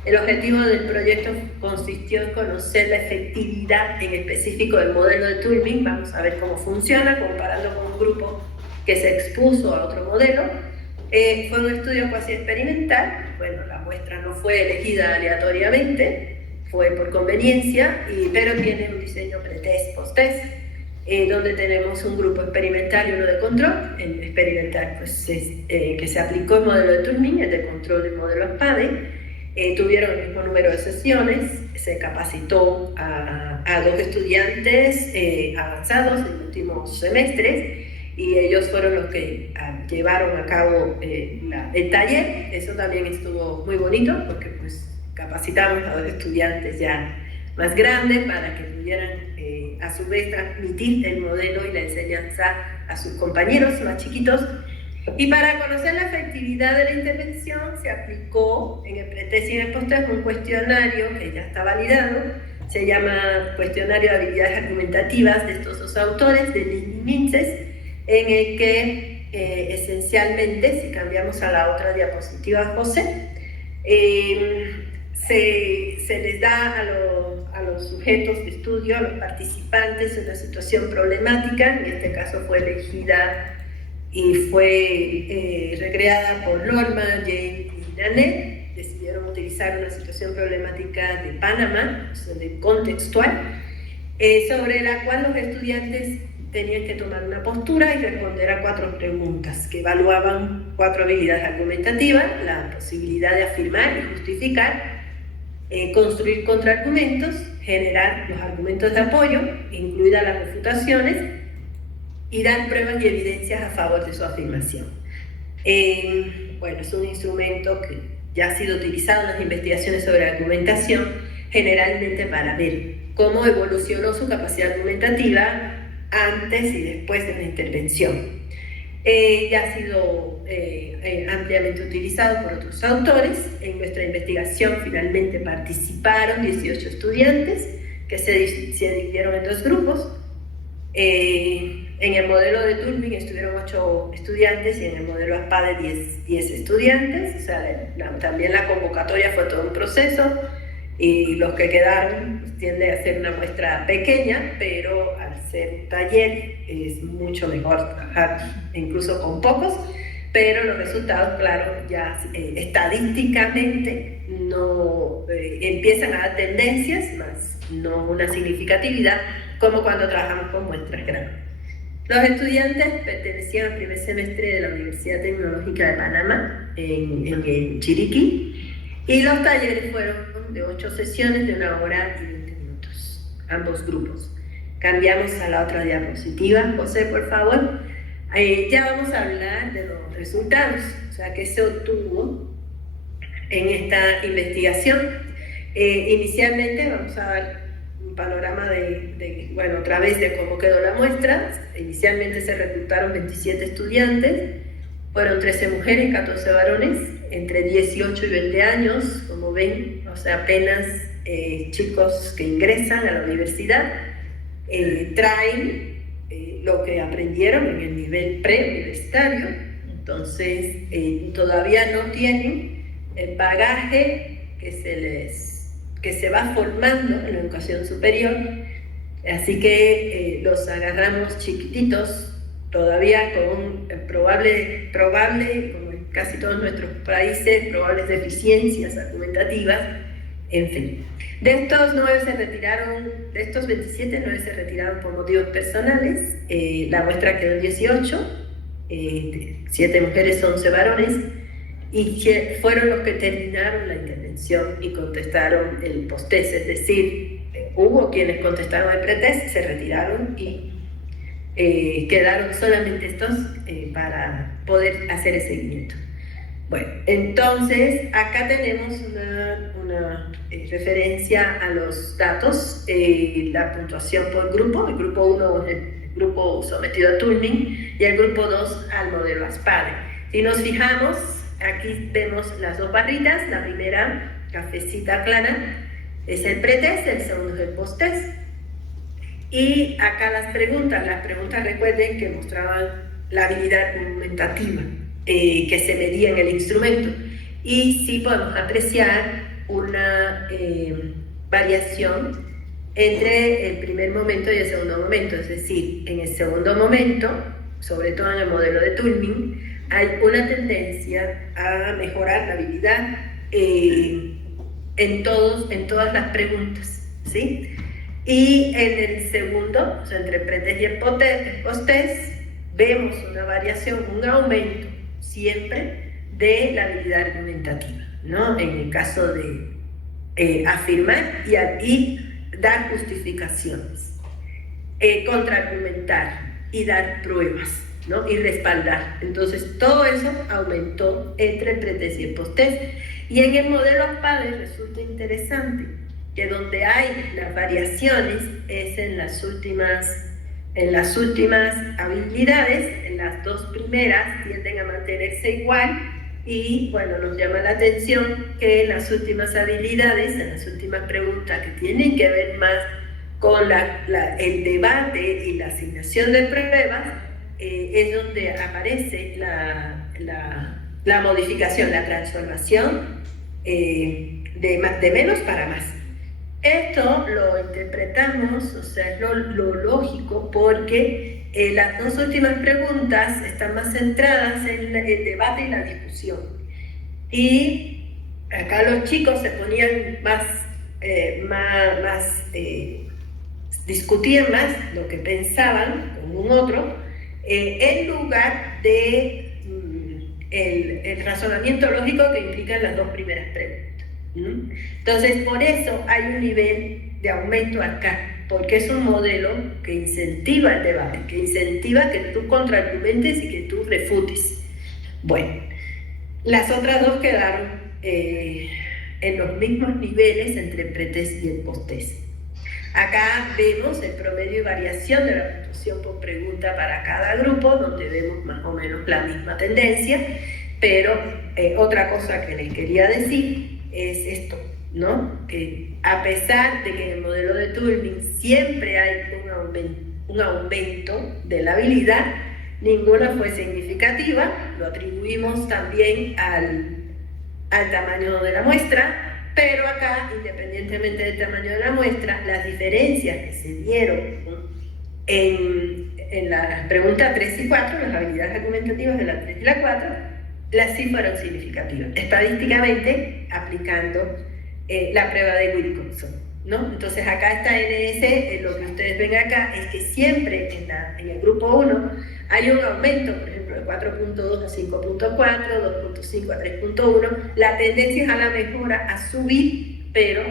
El objetivo del proyecto consistió en conocer la efectividad en específico del modelo de Turing. Vamos a ver cómo funciona, comparando con un grupo que se expuso a otro modelo. Fue un estudio cuasi experimental. Bueno, la muestra no fue elegida aleatoriamente, fue por conveniencia, pero tiene un diseño pre-test, post-test, donde tenemos un grupo experimental y uno de control. En experimental, pues, que se aplicó el modelo de Turing, el de control el modelo SPADE. Tuvieron el mismo número de sesiones, se capacitó a 2 estudiantes avanzados en los últimos semestres, y ellos fueron los que llevaron a cabo el taller. Eso también estuvo muy bonito, porque pues capacitamos a 2 estudiantes ya más grandes para que pudieran a su vez transmitir el modelo y la enseñanza a sus compañeros más chiquitos. Y para conocer la efectividad de la intervención se aplicó en el pretest y en el posttest un cuestionario que ya está validado. Se llama Cuestionario de Habilidades Argumentativas, de estos 2 autores, de Lin y Minces, en el que esencialmente, si cambiamos a la otra diapositiva, José, se les da a los sujetos de estudio, a los participantes, una situación problemática. En este caso fue elegida y fue recreada por Norma, Jane y Nanette. Decidieron utilizar una situación problemática de Panamá, o sea, de contextual, sobre la cual los estudiantes tenían que tomar una postura y responder a 4 preguntas que evaluaban 4 habilidades argumentativas: la posibilidad de afirmar y justificar, construir contraargumentos, generar los argumentos de apoyo, incluidas las refutaciones, y dar pruebas y evidencias a favor de su afirmación. Bueno, es un instrumento que ya ha sido utilizado en las investigaciones sobre argumentación, generalmente para ver cómo evolucionó su capacidad argumentativa antes y después de una intervención. Ya ha sido ampliamente utilizado por otros autores. En nuestra investigación finalmente participaron 18 estudiantes que se dividieron en 2 grupos. En el modelo de Turing estuvieron 8 estudiantes y en el modelo SPADE 10 estudiantes. O sea, también la convocatoria fue todo un proceso, y los que quedaron pues, tiende a ser una muestra pequeña, pero al ser un taller es mucho mejor trabajar incluso con pocos. Pero los resultados, claro, ya estadísticamente no empiezan a dar tendencias, más no una significatividad, como cuando trabajamos con muestras grandes. Los estudiantes pertenecían al primer semestre de la Universidad Tecnológica de Panamá, en Chiriquí, y los talleres fueron de 8 sesiones de 1 hora y 20 minutos, ambos grupos. Cambiamos a la otra diapositiva, José, por favor. Ya vamos a hablar de los resultados, o sea, que se obtuvo en esta investigación. Inicialmente vamos a dar un panorama bueno, otra vez de cómo quedó la muestra. Inicialmente se reclutaron 27 estudiantes, fueron 13 mujeres, 14 varones, entre 18 y 20 años, como ven, o sea, apenas chicos que ingresan a la universidad, traen lo que aprendieron en el nivel preuniversitario. Entonces todavía no tienen el bagaje que se va formando en la educación superior, así que los agarramos chiquititos, todavía con probable, como en casi todos nuestros países, probables deficiencias argumentativas, en fin. De estos 27, 9 se retiraron por motivos personales. La muestra quedó en 18, 7 mujeres, 11 varones, y que fueron los que terminaron la intervención y contestaron el post-test, es decir, hubo quienes contestaron el pretest, se retiraron y quedaron solamente estos para poder hacer el seguimiento. Bueno, entonces acá tenemos una referencia a los datos, la puntuación por grupo. El grupo 1 es el grupo sometido a Turing, y el grupo 2 al modelo ASPADE. Si nos fijamos, aquí vemos las dos barritas, la primera, cafecita clara, es el pretest, el segundo es el posttest. Y acá las preguntas recuerden que mostraban la habilidad argumentativa que se medía en el instrumento. Y sí podemos apreciar una variación entre el primer momento y el segundo momento. Es decir, en el segundo momento, sobre todo en el modelo de Turing, hay una tendencia a mejorar la habilidad en todas las preguntas, ¿sí? Y en el segundo, o sea, entre el pretest y el posttest, vemos una variación, un aumento siempre de la habilidad argumentativa, ¿no? En el caso de afirmar y dar justificaciones, contraargumentar y dar pruebas, ¿no? Y respaldar. Entonces, todo eso aumentó entre el pretest y el posttest. Y en el modelo ASPADE resulta interesante que donde hay las variaciones es en las últimas habilidades. En las dos primeras tienden a mantenerse igual, y bueno, nos llama la atención que en las últimas habilidades, en las últimas preguntas que tienen que ver más con el debate y la asignación de pruebas, es donde aparece la modificación, la transformación de menos para más. Esto lo interpretamos, o sea, es lo lógico, porque las dos últimas preguntas están más centradas en el debate y la discusión. Y acá los chicos se ponían discutían más lo que pensaban con un otro, en lugar de el razonamiento lógico que implican las dos primeras preguntas. Entonces, por eso hay un nivel de aumento acá, porque es un modelo que incentiva el debate, que incentiva que tú contraargumentes y que tú refutes. Bueno, las otras dos quedaron en los mismos niveles entre el pretest y el posttest. Acá vemos el promedio y variación de la puntuación por pregunta para cada grupo, donde vemos más o menos la misma tendencia, pero otra cosa que les quería decir es esto, ¿no? Que a pesar de que en el modelo de Turing siempre hay un aumento de la habilidad, ninguna fue significativa. Lo atribuimos también al tamaño de la muestra, pero acá, independientemente del tamaño de la muestra, las diferencias que se dieron en las preguntas 3 y 4, las habilidades argumentativas de la 3 y la 4, las sí fueron significativas, estadísticamente aplicando la prueba de Wilkinson, ¿no? Entonces acá está NS, lo que ustedes ven acá es que siempre en el grupo 1 hay un aumento, por ejemplo, de 4.2 a 5.4, 2.5 a 3.1, la tendencia es a la mejora, a subir, pero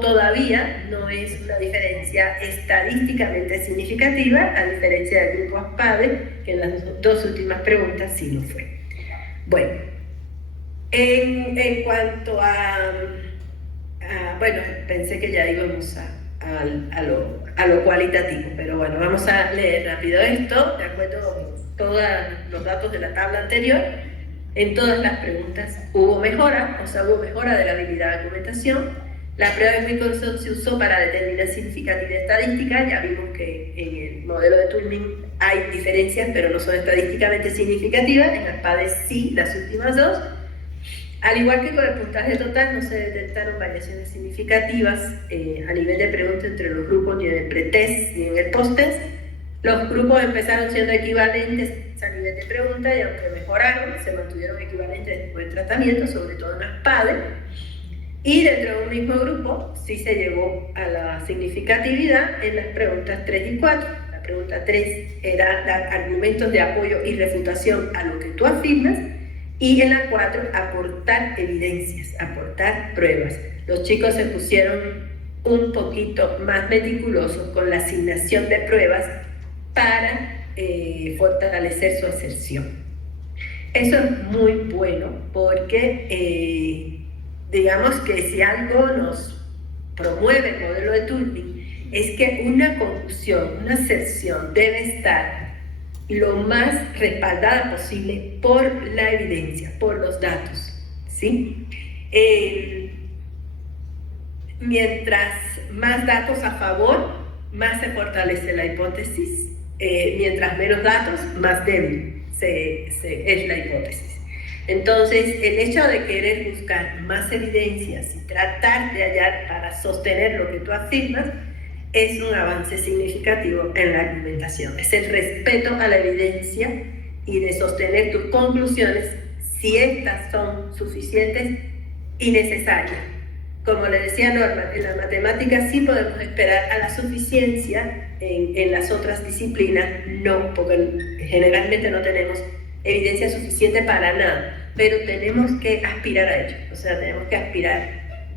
todavía no es una diferencia estadísticamente significativa, a diferencia del grupo ASPADE, que en las dos últimas preguntas sí lo fue. Bueno, en cuanto bueno, pensé que ya íbamos a lo cualitativo, pero bueno, vamos a leer rápido esto, de acuerdo con todos los datos de la tabla anterior. En todas las preguntas hubo mejora, o sea, hubo mejora de la habilidad de argumentación. La prueba de Wilkinson se usó para determinar significatividad estadística. Ya vimos que en el modelo de Turing hay diferencias, pero no son estadísticamente significativas. En ASPADE sí, las últimas dos. Al igual que con el puntaje total, no se detectaron variaciones significativas a nivel de pregunta entre los grupos, ni en el pretest ni en el posttest. Los grupos empezaron siendo equivalentes a nivel de pregunta, y aunque mejoraron, se mantuvieron equivalentes después del tratamiento, sobre todo en ASPADE. Y dentro de un mismo grupo sí se llegó a la significatividad en las preguntas 3 y 4. La pregunta 3 era dar argumentos de apoyo y refutación a lo que tú afirmas, y en la 4 aportar evidencias, aportar pruebas. Los chicos se pusieron un poquito más meticulosos con la asignación de pruebas para fortalecer su aserción. Eso es muy bueno, porque digamos que si algo nos promueve el modelo de Turing es que una conclusión, una aserción debe estar lo más respaldada posible por la evidencia, por los datos, ¿sí? Mientras más datos a favor, más se fortalece la hipótesis, mientras menos datos, más débil es la hipótesis. Entonces, el hecho de querer buscar más evidencias y tratar de hallar para sostener lo que tú afirmas es un avance significativo en la argumentación. Es el respeto a la evidencia y de sostener tus conclusiones si estas son suficientes y necesarias. Como le decía Norma, en la matemática sí podemos esperar a la suficiencia, en las otras disciplinas no, porque generalmente no tenemos evidencia suficiente para nada, pero tenemos que aspirar a ello, o sea, tenemos que aspirar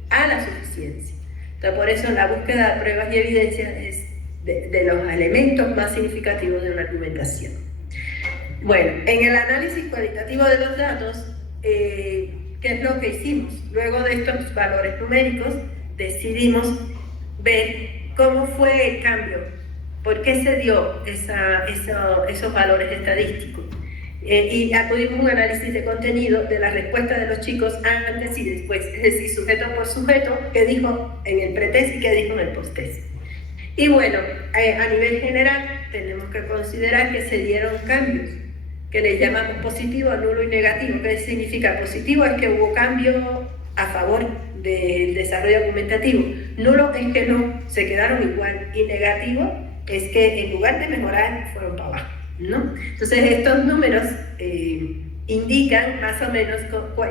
a la suficiencia. Entonces, por eso la búsqueda de pruebas y evidencias es de los elementos más significativos de una argumentación. Bueno, en el análisis cualitativo de los datos, ¿qué es lo que hicimos? Luego de estos valores numéricos, decidimos ver cómo fue el cambio, por qué se dio esos valores estadísticos. Y acudimos a un análisis de contenido de la respuesta de los chicos antes y después, es decir, sujeto por sujeto, qué dijo en el pretest y qué dijo en el posttest. Y bueno, a nivel general tenemos que considerar que se dieron cambios que le llamamos positivo, nulo y negativo. ¿Qué significa? Positivo es que hubo cambio a favor del desarrollo argumentativo, nulo es que no, se quedaron igual, y negativo es que en lugar de mejorar fueron para abajo, ¿no? Entonces estos números indican más o menos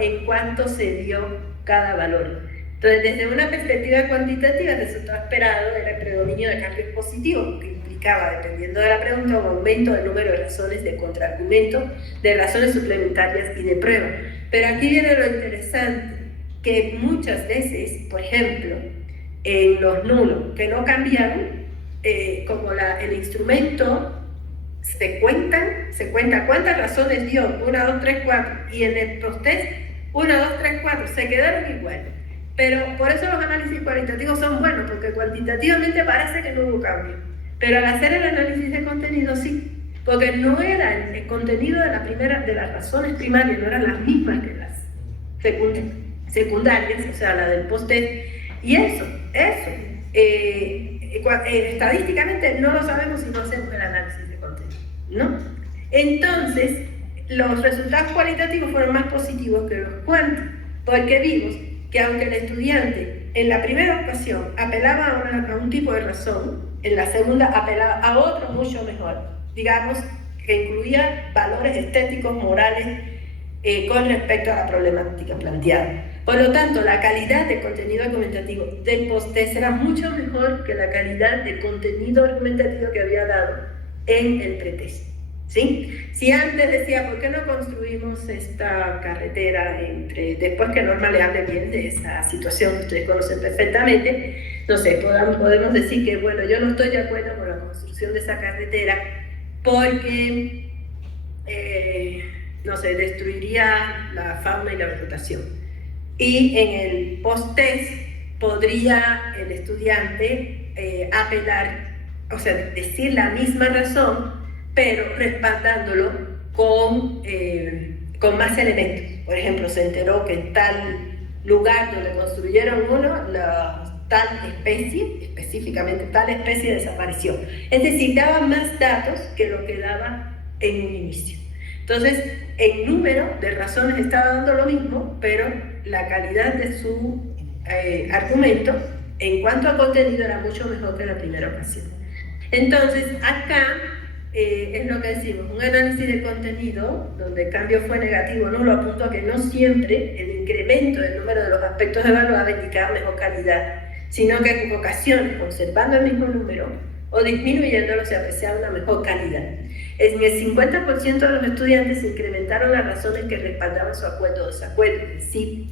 en cuánto se dio cada valor. Entonces, desde una perspectiva cuantitativa, el resultado esperado era el predominio de cambios positivos, que implicaba, dependiendo de la pregunta, un aumento del número de razones de contraargumento, de razones suplementarias y de prueba. Pero aquí viene lo interesante, que muchas veces, por ejemplo, en los nulos que no cambiaron, como el instrumento, se cuenta cuántas razones dio, 1, 2, 3, 4, y en el posttest, 1, 2, 3, 4, se quedaron igual. Pero por eso los análisis cualitativos son buenos, porque cuantitativamente parece que no hubo cambio. Pero al hacer el análisis de contenido sí, porque no era el contenido de las razones primarias, no eran las mismas que las secundarias, o sea, la del posttest. Y eso, estadísticamente no lo sabemos si no hacemos el análisis de contenido, ¿no? Entonces, los resultados cualitativos fueron más positivos que los cuantos, porque vimos que aunque el estudiante en la primera ocasión apelaba a un tipo de razón, en la segunda apelaba a otro mucho mejor, digamos que incluía valores estéticos, morales, con respecto a la problemática planteada. Por lo tanto, la calidad del contenido argumentativo del posttest era mucho mejor que la calidad del contenido argumentativo que había dado en el pretest. ¿Sí? Si antes decía, ¿por qué no construimos esta carretera después que Norma le hable bien de esa situación que ustedes conocen perfectamente, no sé, podemos decir que, bueno, yo no estoy de acuerdo con la construcción de esa carretera porque, no sé, destruiría la fauna y la vegetación. Y en el posttest podría el estudiante apelar, o sea, decir la misma razón, pero respaldándolo con más elementos. Por ejemplo, se enteró que en tal lugar donde construyeron tal especie, específicamente tal especie, desapareció. Es decir, daba más datos que lo que daba en un inicio. Entonces, en número de razones estaba dando lo mismo, pero la calidad de su argumento en cuanto a contenido era mucho mejor que la primera ocasión. Entonces, acá es lo que decimos, un análisis de contenido donde el cambio fue negativo, no lo apunto a que no siempre el incremento del número de los aspectos evaluados indicaba mejor calidad, sino que en ocasiones, conservando el mismo número o disminuyéndolo, se apreciaba una mejor calidad. En el 50% de los estudiantes se incrementaron las razones que respaldaban su acuerdo o desacuerdo. Es decir,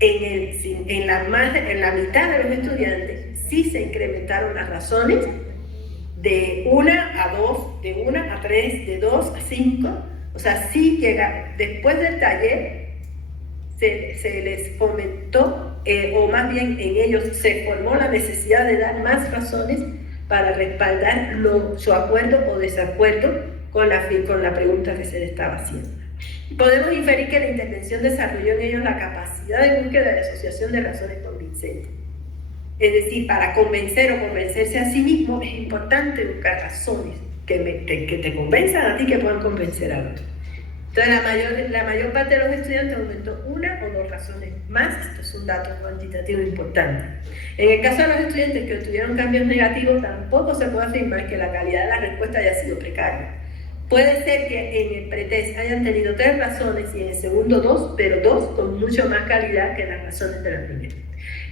en la mitad de los estudiantes sí se incrementaron las razones de 1 a 2, de 1 a 3, de 2 a 5, o sea, sí llega, después del taller, se les fomentó, o más bien en ellos se formó la necesidad de dar más razones para respaldar su acuerdo o desacuerdo con la pregunta que se le estaba haciendo. Podemos inferir que la intervención desarrolló en ellos la capacidad de búsqueda de asociación de razones convincentes. Es decir, para convencer o convencerse a sí mismo es importante buscar razones que te convenzan a ti, que puedan convencer al otro. Entonces la mayor parte de los estudiantes aumentó una o dos razones más. Esto es un dato cuantitativo importante. En el caso de los estudiantes que obtuvieron cambios negativos, tampoco se puede afirmar que la calidad de la respuesta haya sido precaria. Puede ser que en el pretest hayan tenido 3 razones y en el segundo 2, pero 2 con mucho más calidad que las razones de la primera.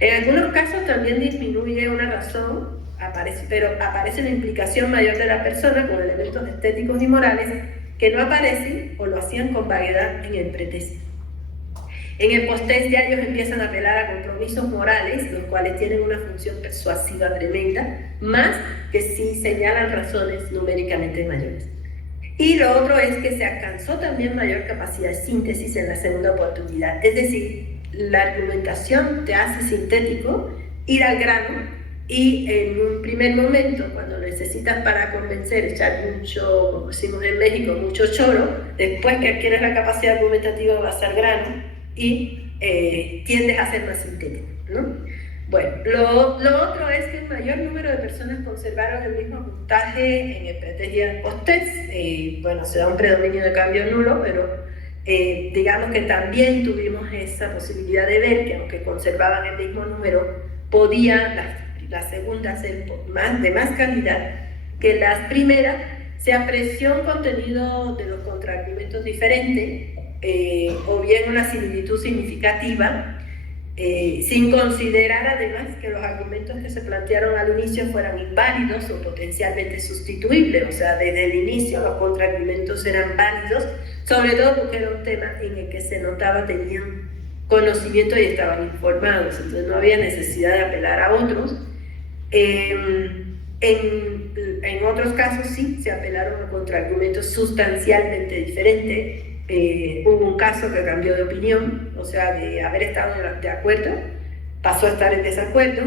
En algunos casos también disminuye una razón, pero aparece una implicación mayor de la persona con elementos estéticos y morales que no aparecen o lo hacían con vaguedad en el pretest. En el posttest ya ellos empiezan a apelar a compromisos morales, los cuales tienen una función persuasiva tremenda, más que si señalan razones numéricamente mayores. Y lo otro es que se alcanzó también mayor capacidad de síntesis en la segunda oportunidad, es decir, la argumentación te hace sintético, ir al grano, y en un primer momento, cuando necesitas para convencer, echar mucho, como decimos en México, mucho choro, después que adquieres la capacidad argumentativa vas al grano y tiendes a ser más sintético, ¿no? Bueno, lo otro es que el mayor número de personas conservaron el mismo puntaje en el pretest y el posttest. Bueno, se da un predominio de cambio nulo, pero digamos que también tuvimos esa posibilidad de ver que aunque conservaban el mismo número, podía la segunda ser de más calidad que las primeras. Se apreció un contenido de los contraargumentos diferente, o bien una similitud significativa, sin considerar además que los argumentos que se plantearon al inicio fueran inválidos o potencialmente sustituibles. O sea, desde el inicio los contraargumentos eran válidos, sobre todo porque era un tema en el que se notaba tenían conocimiento y estaban informados, entonces no había necesidad de apelar a otros. En otros casos sí, se apelaron a contraargumentos sustancialmente diferentes. Hubo un caso que cambió de opinión, o sea, de haber estado de acuerdo, pasó a estar en desacuerdo.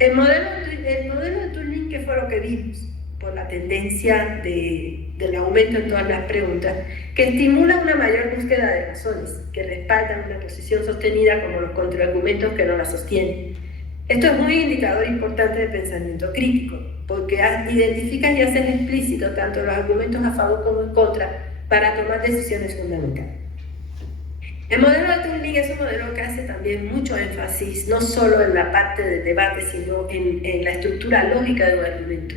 El modelo de Turing, que fue lo que vimos, por la tendencia del aumento en todas las preguntas, que estimula una mayor búsqueda de razones, que respaldan una posición sostenida como los contraargumentos que no la sostienen. Esto es un indicador importante de pensamiento crítico, porque identificas y haces explícito tanto los argumentos a favor como en contra para tomar decisiones fundamentales. El modelo de Turing es un modelo que hace también mucho énfasis, no solo en la parte del debate, sino en la estructura lógica de un argumento,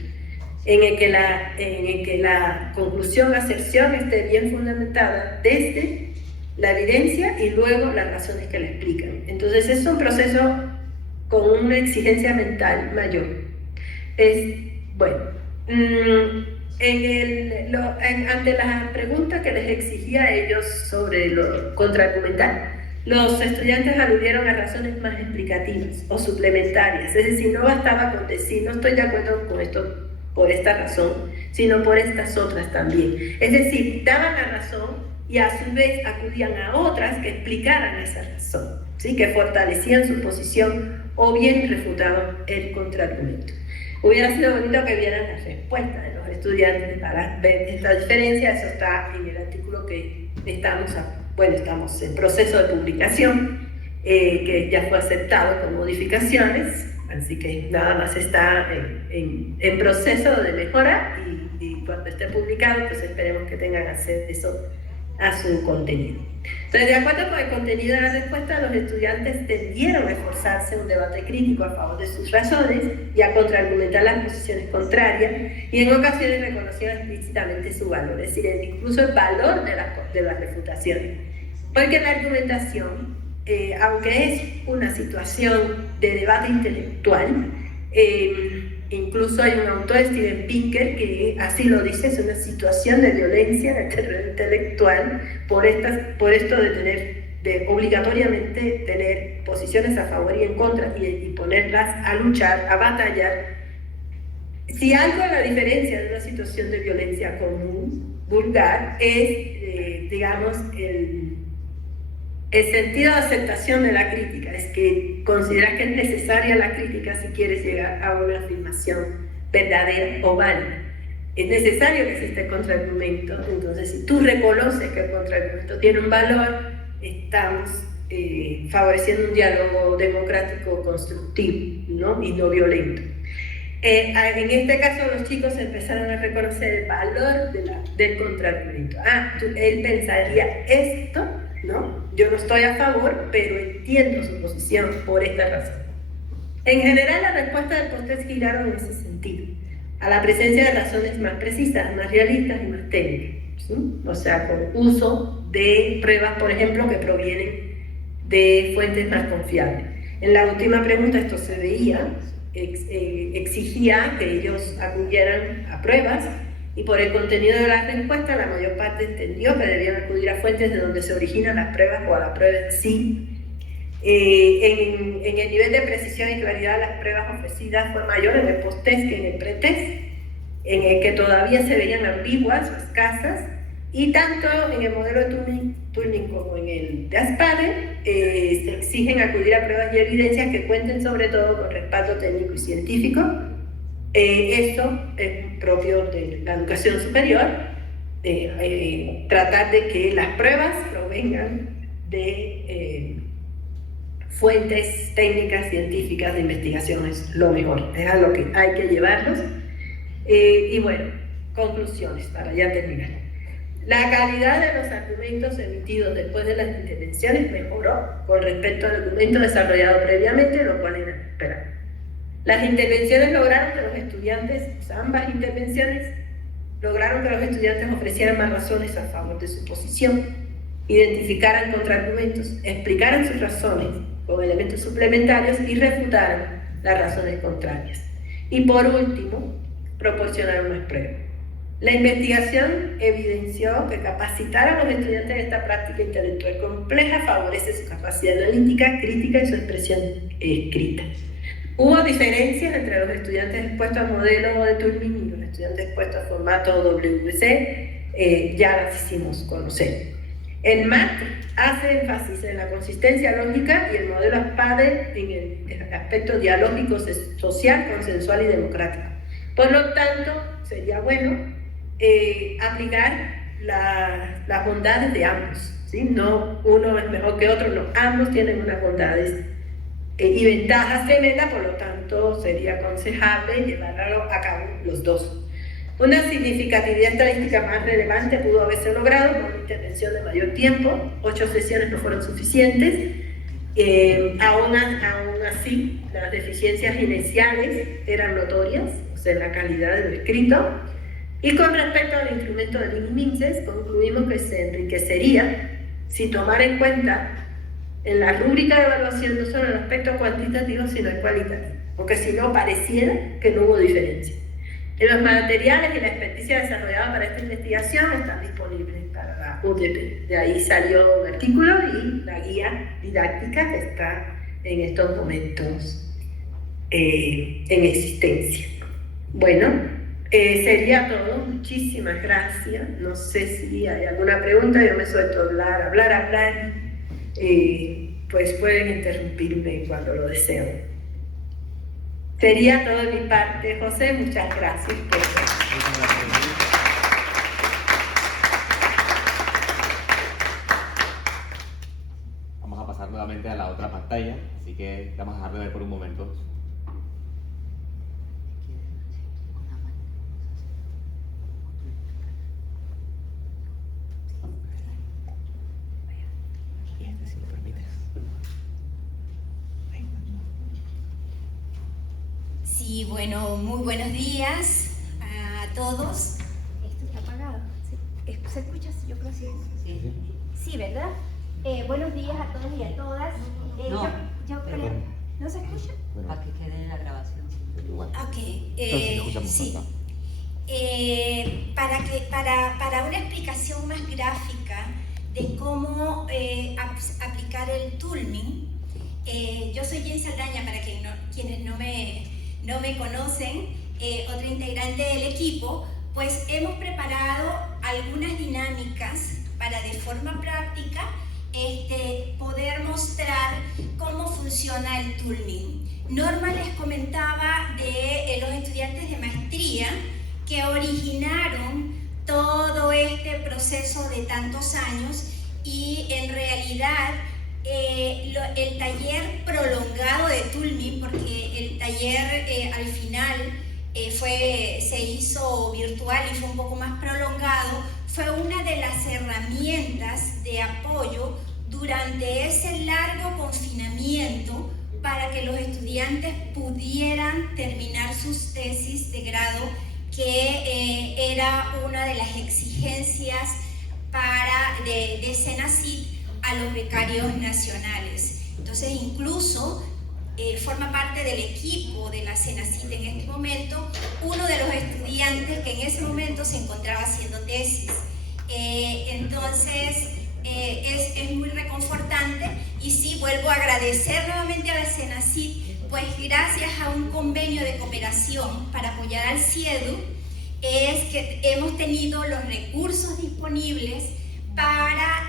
en el que la conclusión-aserción esté bien fundamentada desde la evidencia y luego las razones que la explican. Entonces es un proceso con una exigencia mental mayor. Ante la pregunta que les exigía a ellos sobre lo contraargumental, los estudiantes aludieron a razones más explicativas o suplementarias, es decir, no bastaba con decir no estoy de acuerdo con esto por esta razón, sino por estas otras también. Es decir, daban la razón y a su vez acudían a otras que explicaran esa razón, ¿sí? Que fortalecían su posición o bien refutaban el contraargumento. Hubiera sido bonito que vieran las respuestas de los estudiantes para ver esta diferencia. Eso está en el artículo que estamos en proceso de publicación, que ya fue aceptado con modificaciones, así que nada más está en proceso de mejora y cuando esté publicado, pues esperemos que tengan acceso a su contenido. Entonces, de acuerdo con el contenido de la respuesta, los estudiantes tendieron a esforzarse en un debate crítico a favor de sus razones y a contraargumentar las posiciones contrarias, y en ocasiones reconocieron explícitamente su valor, es decir, incluso el valor de las refutaciones. Porque la argumentación, aunque es una situación de debate intelectual, incluso hay un autor, Steven Pinker, que así lo dice, es una situación de violencia en el terreno intelectual por esto de obligatoriamente tener posiciones a favor y en contra y ponerlas a luchar, a batallar. Si algo es la diferencia de una situación de violencia común, vulgar, es, digamos, El sentido de aceptación de la crítica es que consideras que es necesaria la crítica si quieres llegar a una afirmación verdadera o válida. Es necesario que exista el contraargumento, entonces si tú reconoces que el contraargumento tiene un valor, estamos favoreciendo un diálogo democrático constructivo, ¿no? Y no violento. En este caso los chicos empezaron a reconocer el valor del contraargumento. Él pensaría esto, ¿no? Yo no estoy a favor, pero entiendo su posición por esta razón. En general, la respuesta del post-test giraron en ese sentido, a la presencia de razones más precisas, más realistas y más técnicas, ¿sí? O sea, con uso de pruebas, por ejemplo, que provienen de fuentes más confiables. En la última pregunta esto se veía, exigía que ellos acudieran a pruebas, y por el contenido de la respuesta la mayor parte entendió que debían acudir a fuentes de donde se originan las pruebas o a la prueba en sí. En el nivel de precisión y claridad de las pruebas ofrecidas fue mayor en el post-test que en el pre-test, en el que todavía se veían ambiguas o escasas, y tanto en el modelo de Turing como en el de Aspade se exigen acudir a pruebas y evidencias que cuenten sobre todo con respaldo técnico y científico. Esto es propio de la educación superior, tratar de que las pruebas provengan de fuentes técnicas, científicas, de investigación, es lo mejor, es a lo que hay que llevarlos. Y bueno, conclusiones para ya terminar. La calidad de los argumentos emitidos después de las intervenciones mejoró con respecto al argumento desarrollado previamente, lo cual era esperable. Las intervenciones lograron que los estudiantes, o sea, ambas intervenciones, lograron que los estudiantes ofrecieran más razones a favor de su posición, identificaran contraargumentos, explicaran sus razones con elementos suplementarios y refutaran las razones contrarias. Y por último, proporcionaron más pruebas. La investigación evidenció que capacitar a los estudiantes en esta práctica intelectual compleja favorece su capacidad analítica, crítica y su expresión escrita. Hubo diferencias entre los estudiantes expuestos al modelo de Turing y los estudiantes expuestos al formato WC, ya las hicimos conocer. El MAT hace énfasis en la consistencia lógica y el modelo Aspade en el aspecto dialógico, social, consensual y democrático. Por lo tanto, sería bueno aplicar las bondades de ambos, ¿sí? No uno es mejor que otro, no, ambos tienen unas bondades y ventajas tremendas, por lo tanto sería aconsejable llevarlo a cabo los dos. Una significatividad estadística más relevante pudo haberse logrado con una intervención de mayor tiempo. 8 sesiones no fueron suficientes. Aún así, las deficiencias iniciales eran notorias, o sea, en la calidad de lo escrito. Y con respecto al instrumento de Leibniz, concluimos que se enriquecería si tomara en cuenta en la rúbrica de evaluación no solo el aspecto cuantitativo, sino el cualitativo, porque si no pareciera que no hubo diferencia. En los materiales y la experticia desarrollada para esta investigación están disponibles para la UTP. De ahí salió un artículo y la guía didáctica que está en estos momentos en existencia. Bueno, sería todo. Muchísimas gracias. No sé si hay alguna pregunta. Yo me suelto a hablar. Pues pueden interrumpirme cuando lo deseen. Sería todo de mi parte, José. Muchas gracias por Vamos a pasar nuevamente a la otra pantalla, así que vamos a dejar de ver por un momento. Sí, bueno, muy buenos días a todos. Esto está apagado. ¿Se escucha? Yo creo que sí. Sí, ¿verdad? Buenos días a todos y a todas. Yo creo... ¿No se escucha? Para que quede en la grabación. Ok. Sí. Para una explicación más gráfica de cómo aplicar el Turing, yo soy Jen Saldaña, para quienes no me conocen, otra integrante del equipo, pues hemos preparado algunas dinámicas para de forma práctica poder mostrar cómo funciona el toolming. Norma les comentaba de los estudiantes de maestría que originaron todo este proceso de tantos años, y en realidad el taller prolongado de toolming, porque el taller al final se hizo virtual y fue un poco más prolongado, fue una de las herramientas de apoyo durante ese largo confinamiento para que los estudiantes pudieran terminar sus tesis de grado, que era una de las exigencias de Senacid a los becarios nacionales. Entonces, incluso forma parte del equipo de la Senacid en este momento uno de los estudiantes que en ese momento se encontraba haciendo tesis. Entonces, es muy reconfortante, y sí, vuelvo a agradecer nuevamente a la Senacid, pues gracias a un convenio de cooperación para apoyar al CIEDU, es que hemos tenido los recursos disponibles para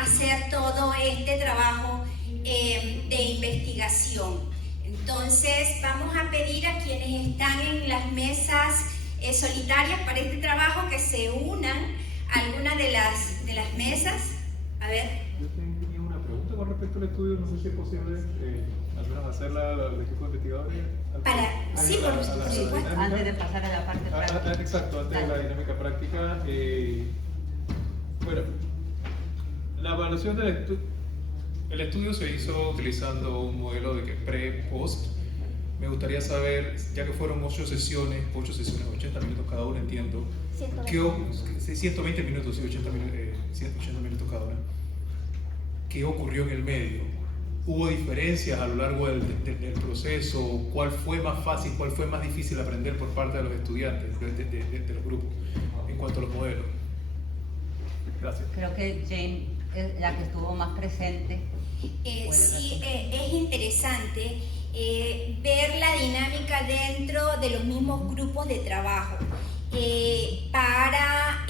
hacer todo este trabajo de investigación. Entonces, vamos a pedir a quienes están en las mesas solitarias para este trabajo que se unan a alguna de las mesas. A ver. Yo tenía una pregunta con respecto al estudio, no sé si es posible al menos hacerla al equipo de investigadores. Sí, por supuesto. Antes de pasar a la parte práctica. Exacto, antes de la dinámica práctica. Bueno, la evaluación el estudio se hizo utilizando un modelo de que pre-post. Me gustaría saber, ya que fueron 8 sesiones, 80 minutos cada una, entiendo. 120 minutos, sí, 80 minutos cada una. ¿Qué ocurrió en el medio? ¿Hubo diferencias a lo largo del proceso? ¿Cuál fue más fácil, cuál fue más difícil aprender por parte de los estudiantes, de los grupos, en cuanto a los modelos? Gracias. Creo que Jane es la que estuvo más presente. Sí, es interesante ver la dinámica dentro de los mismos grupos de trabajo. Para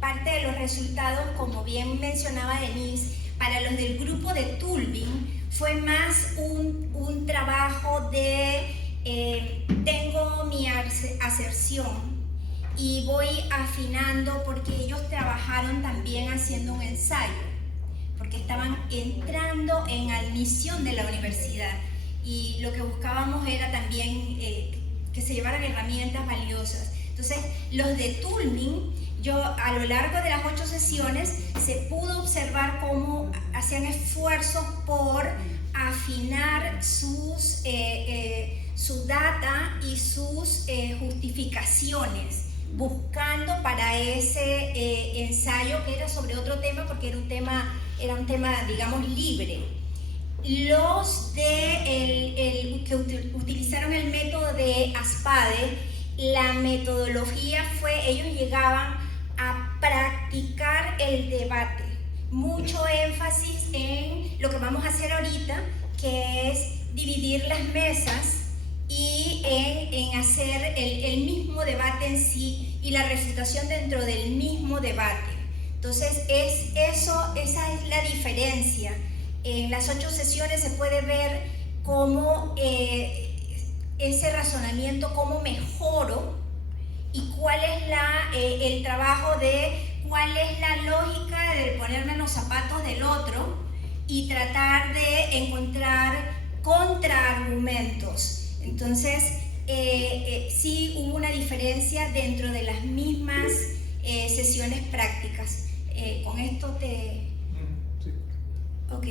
parte de los resultados, como bien mencionaba Denise, para los del grupo de toolming fue más un trabajo de tengo mi aserción y voy afinando, porque ellos trabajaron también haciendo un ensayo, porque estaban entrando en admisión de la universidad, y lo que buscábamos era también que se llevaran herramientas valiosas. Entonces, los de toolming, a lo largo de las 8 sesiones se pudo observar cómo hacían esfuerzos por afinar su data y sus justificaciones, buscando para ese ensayo, que era sobre otro tema, porque era un tema, digamos, libre. Los que utilizaron el método de ASPADE, la metodología fue, ellos llegaban a practicar el debate, mucho énfasis en lo que vamos a hacer ahorita, que es dividir las mesas y en hacer el mismo debate en sí y la refutación dentro del mismo debate. Entonces, esa es la diferencia. En las 8 sesiones se puede ver cómo ese razonamiento, cómo mejoro, y cuál es el trabajo de cuál es la lógica de ponerme en los zapatos del otro y tratar de encontrar contraargumentos. Entonces, sí hubo una diferencia dentro de las mismas sesiones prácticas. Con esto te... Sí. Ok.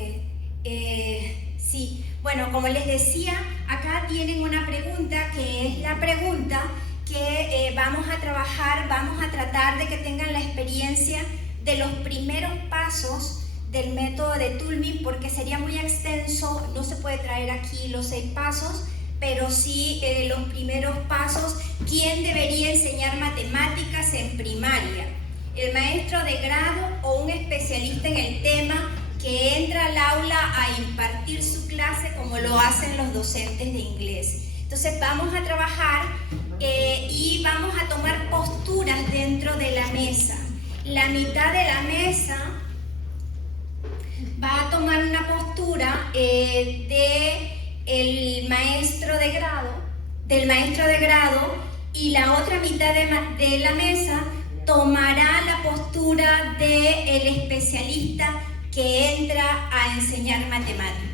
Sí. Bueno, como les decía, acá tienen una pregunta, que es la pregunta que vamos a trabajar, vamos a tratar de que tengan la experiencia de los primeros pasos del método de toolming, porque sería muy extenso, no se puede traer aquí los 6 pasos, pero sí los primeros pasos. ¿Quién debería enseñar matemáticas en primaria? ¿El maestro de grado o un especialista en el tema que entra al aula a impartir su clase como lo hacen los docentes de inglés? Entonces vamos a trabajar y vamos a tomar posturas dentro de la mesa. La mitad de la mesa va a tomar una postura del maestro de grado, y la otra mitad de la mesa tomará la postura del especialista que entra a enseñar matemáticas.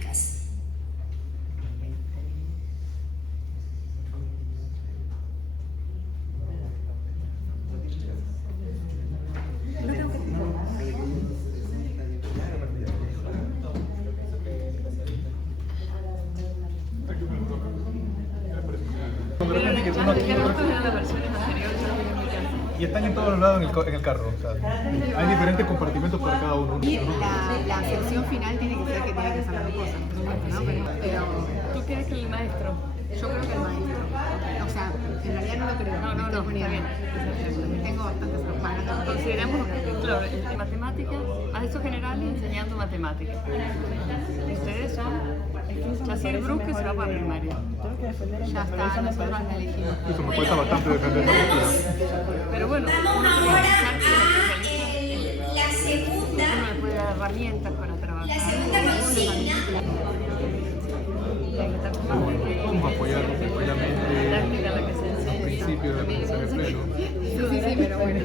Y están en todos lados en el carro, o sea, hay diferentes compartimentos para cada uno. Y la sección final tiene que ser que tiene que saber cosas, por supuesto, ¿no? Pero ¿Tú crees que el maestro? yo creo que el maestro, o sea, en realidad no lo creo. No, está bien. Tengo bastantes hermanos. Consideremos, claro, de matemáticas, maestros generales enseñando matemáticas. Ustedes son Yacier Bruce, que se va para primaria. Ya está, nosotros la elegimos. Eso me cuesta bastante defender la cultura. Pero bueno, Vamos uno puede ahora pensar que a la segunda. uno le puede dar herramientas para trabajar. La segunda consigna. Vamos a apoyar plenamente el principio del aprendizaje pleno. Sí, pero bueno.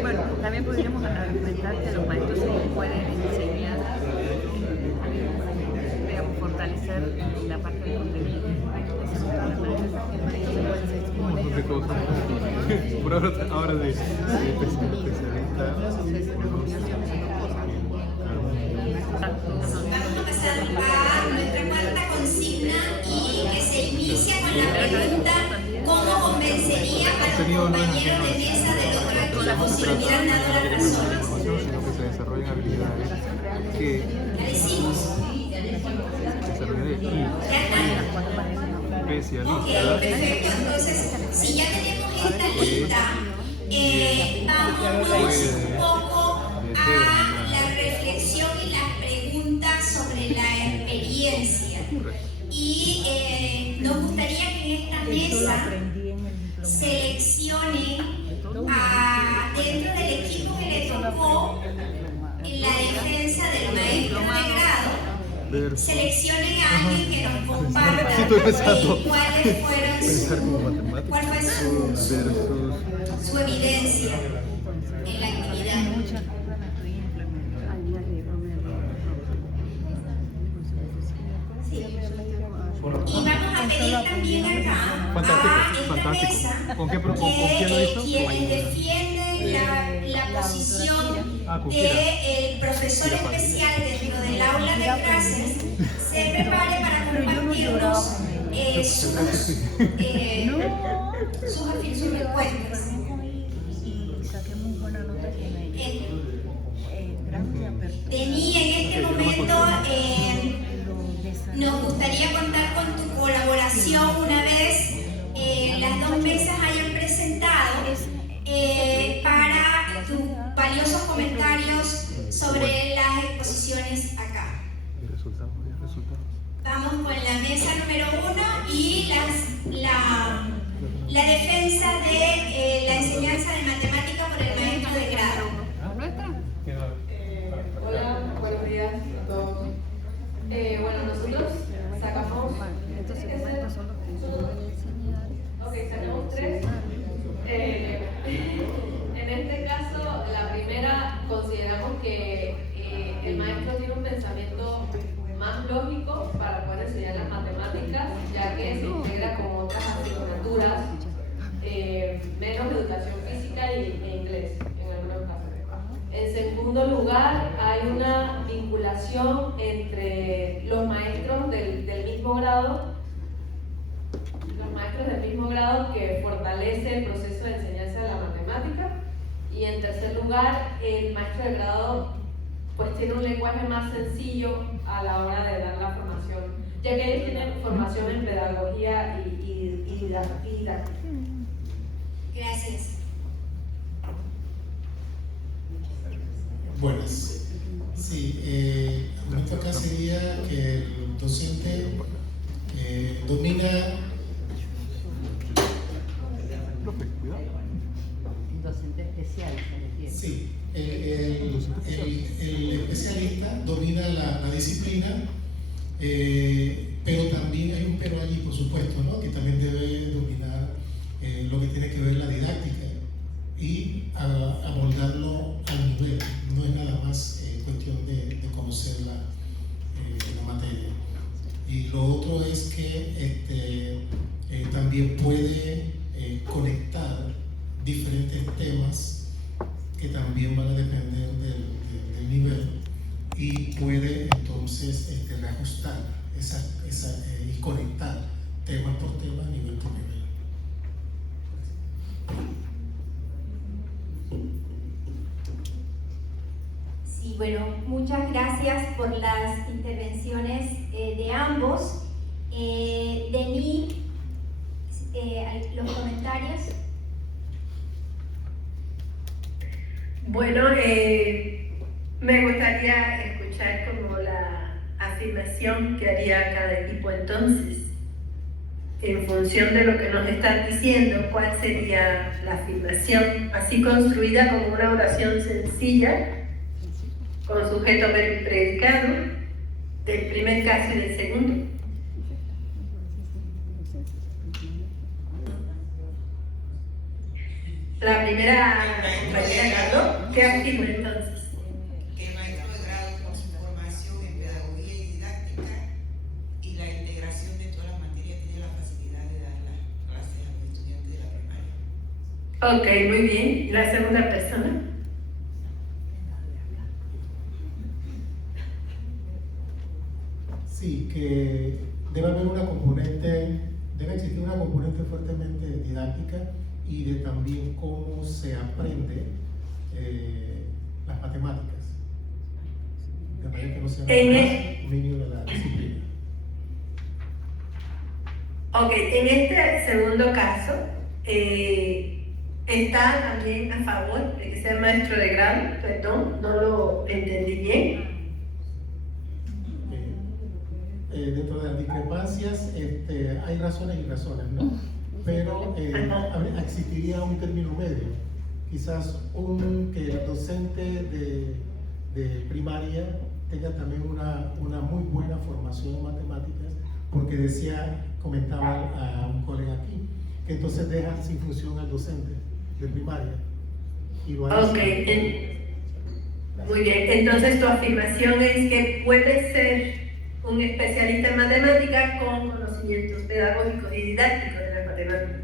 Bueno, también podríamos argumentar que los maestros sí pueden enseñar, digamos, fortalecer la parte del contenido. Un montón de cosas. Por ahora de especialista. Vamos a pasar a nuestra cuarta consigna y que se inicia con la pregunta: ¿cómo convencería a los compañeros de mesa de lograr que la posibilidad de dar las razones? Sino que se desarrollen habilidades que ¿La decimos? Ok, perfecto. Entonces, si ya tenemos esta lista, vámonos un poco a la reflexión y las preguntas sobre la experiencia. Y nos gustaría que en esta mesa seleccionen dentro del equipo que le tocó la defensa del maestro de grado, seleccionen a alguien que nos comparta cuáles fueron cuál fue su evidencia en la actividad. Y vamos a pedir también acá a esta mesa ¿Con quién lo hizo? quienes defienden la posición del profesor especial dentro del aula de clases se prepare para compartirnos sus respuestas. Denis, en este momento nos gustaría contar con tu colaboración una vez las dos mesas hayan presentado para tus valiosos comentarios sobre las exposiciones acá. Vamos con la mesa número 1 y la defensa de la enseñanza de matemática por el maestro de grado. Hola, buenos días a todos. Bueno, nosotros sacamos. Estos segmentos son los que se pueden enseñar. Ok, sacamos 3. En este caso, la primera, consideramos que el maestro tiene un pensamiento más lógico para poder enseñar las matemáticas, ya que se integra con otras asignaturas, menos educación física e inglés en algunos casos. En segundo lugar, hay una vinculación entre los maestros del mismo grado que fortalece el proceso de enseñanza de la matemática. Y en tercer lugar, el maestro de grado pues tiene un lenguaje más sencillo a la hora de dar la formación, ya que ellos tienen formación en pedagogía y didáctica. Gracias. Buenas. Sí, el punto acá sería que el docente domina. Docente especial, se refiere. Sí, el el especialista domina la disciplina, pero también hay un pero allí, por supuesto, ¿no? Que también debe dominar lo que tiene que ver la didáctica y abordarlo al nivel. No es nada más cuestión de conocer la materia. Y lo otro es que también puede conectar diferentes temas que también van a depender del nivel, y puede entonces reajustar y conectar tema por tema, nivel por nivel. Sí, bueno, muchas gracias por las intervenciones de ambos. Denis, los comentarios. Bueno, me gustaría escuchar como la afirmación que haría cada equipo entonces. En función de lo que nos están diciendo, ¿cuál sería la afirmación? Así construida como una oración sencilla, con sujeto, verbo y predicado, del primer caso y del segundo. La primera compañera, ¿no? ¿Qué afirma entonces? Que el maestro de grado, con su formación en pedagogía y didáctica y la integración de todas las materias, tiene la facilidad de dar las clases a los estudiantes de la primaria. Ok, muy bien. ¿La segunda persona? Sí, que debe haber debe existir una componente fuertemente didáctica y de también cómo se aprende las matemáticas, de manera que no sea un niño de la disciplina. Ok, en este segundo caso, ¿está también a favor de que sea maestro de grado? Perdón, no lo entendí bien. Dentro de las discrepancias hay razones y razones, ¿no? Pero existiría un término medio, quizás que el docente de primaria tenga también una muy buena formación en matemáticas, porque comentaba a un colega aquí, que entonces dejan sin función al docente de primaria. Y lo hace. Muy bien, entonces tu afirmación es que puede ser un especialista en matemáticas con conocimientos pedagógicos y didácticos de las matemáticas.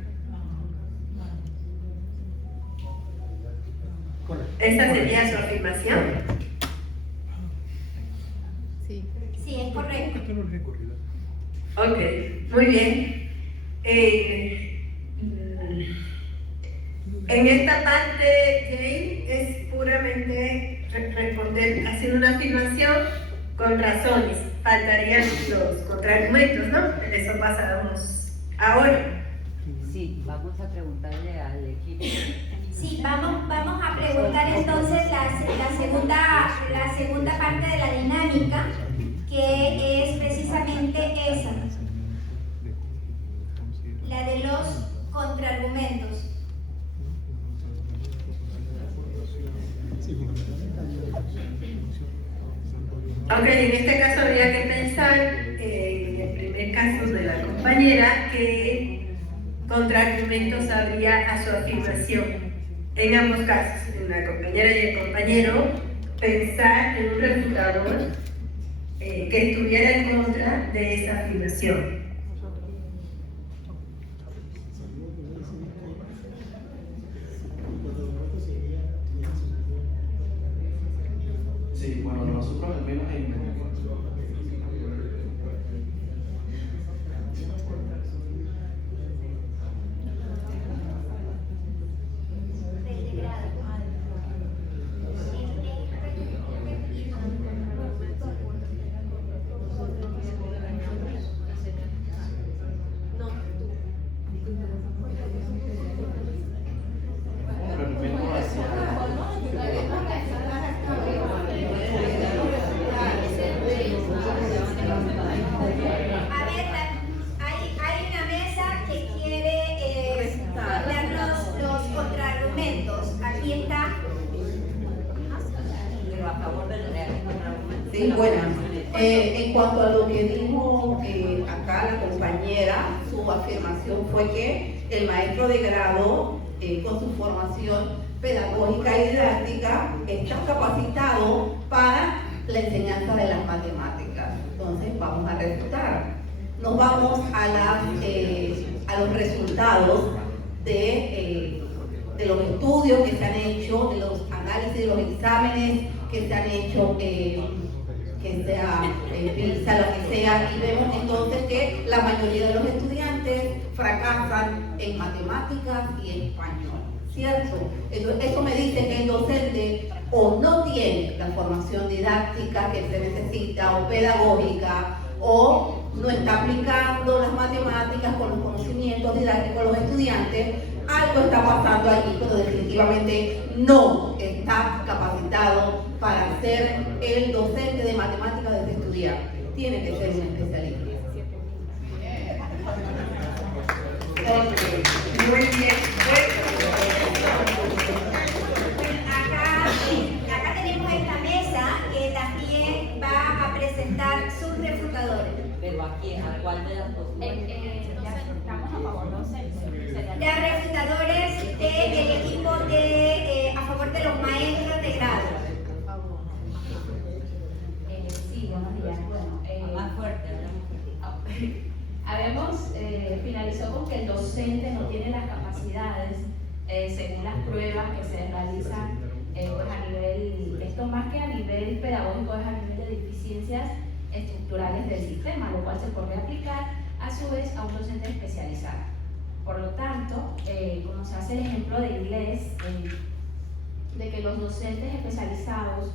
¿Esa sería su afirmación? Sí, es correcto. Ok, muy bien. En esta parte, Jane, es puramente responder haciendo una afirmación con razones. Faltarían los contraargumentos, ¿no? En eso pasamos ahora. Sí, vamos a preguntarle al equipo. Sí, vamos a preguntar entonces la segunda parte de la dinámica, que es precisamente esa, la de los contraargumentos. Ok, en este caso habría que pensar, en el primer caso de la compañera, qué contraargumentos habría a su afirmación. En ambos casos, en la compañera y el compañero, pensar en un refutador que estuviera en contra de esa afirmación. Sí, bueno, nosotros al menos en Sí, bueno, en cuanto a lo que dijo acá la compañera, su afirmación fue que el maestro de grado, con su formación pedagógica y didáctica, está capacitado para la enseñanza de las matemáticas. Entonces vamos a refutar. Nos vamos a los resultados de los estudios que se han hecho, de los análisis de los exámenes que se han hecho, que sea PISA, lo que sea, y vemos entonces que la mayoría de los estudiantes fracasan en matemáticas y en español, ¿cierto? Entonces, eso me dice que el docente o no tiene la formación didáctica que se necesita o pedagógica, o no está aplicando las matemáticas con los conocimientos didácticos a los estudiantes. Algo está pasando allí, pero definitivamente no está capacitado para ser el docente de matemáticas de este estudiante. Tiene que ser un especialista. Muy bien. Acá tenemos esta mesa que también va a presentar sus refutadores. Pero aquí, ¿a cuál de las dos? Estamos a favor, no sé. Las refutadores del equipo a favor de los maestros de grado. Sí, buenos días. Bueno, más fuerte. Habemos finalizó con que el docente no tiene las capacidades según las pruebas que se realizan pues a nivel, esto más que a nivel pedagógico, es a nivel de deficiencias estructurales del sistema, lo cual se podría aplicar a su vez a un docente especializado. Por lo tanto, como se hace el ejemplo de inglés, de que los docentes especializados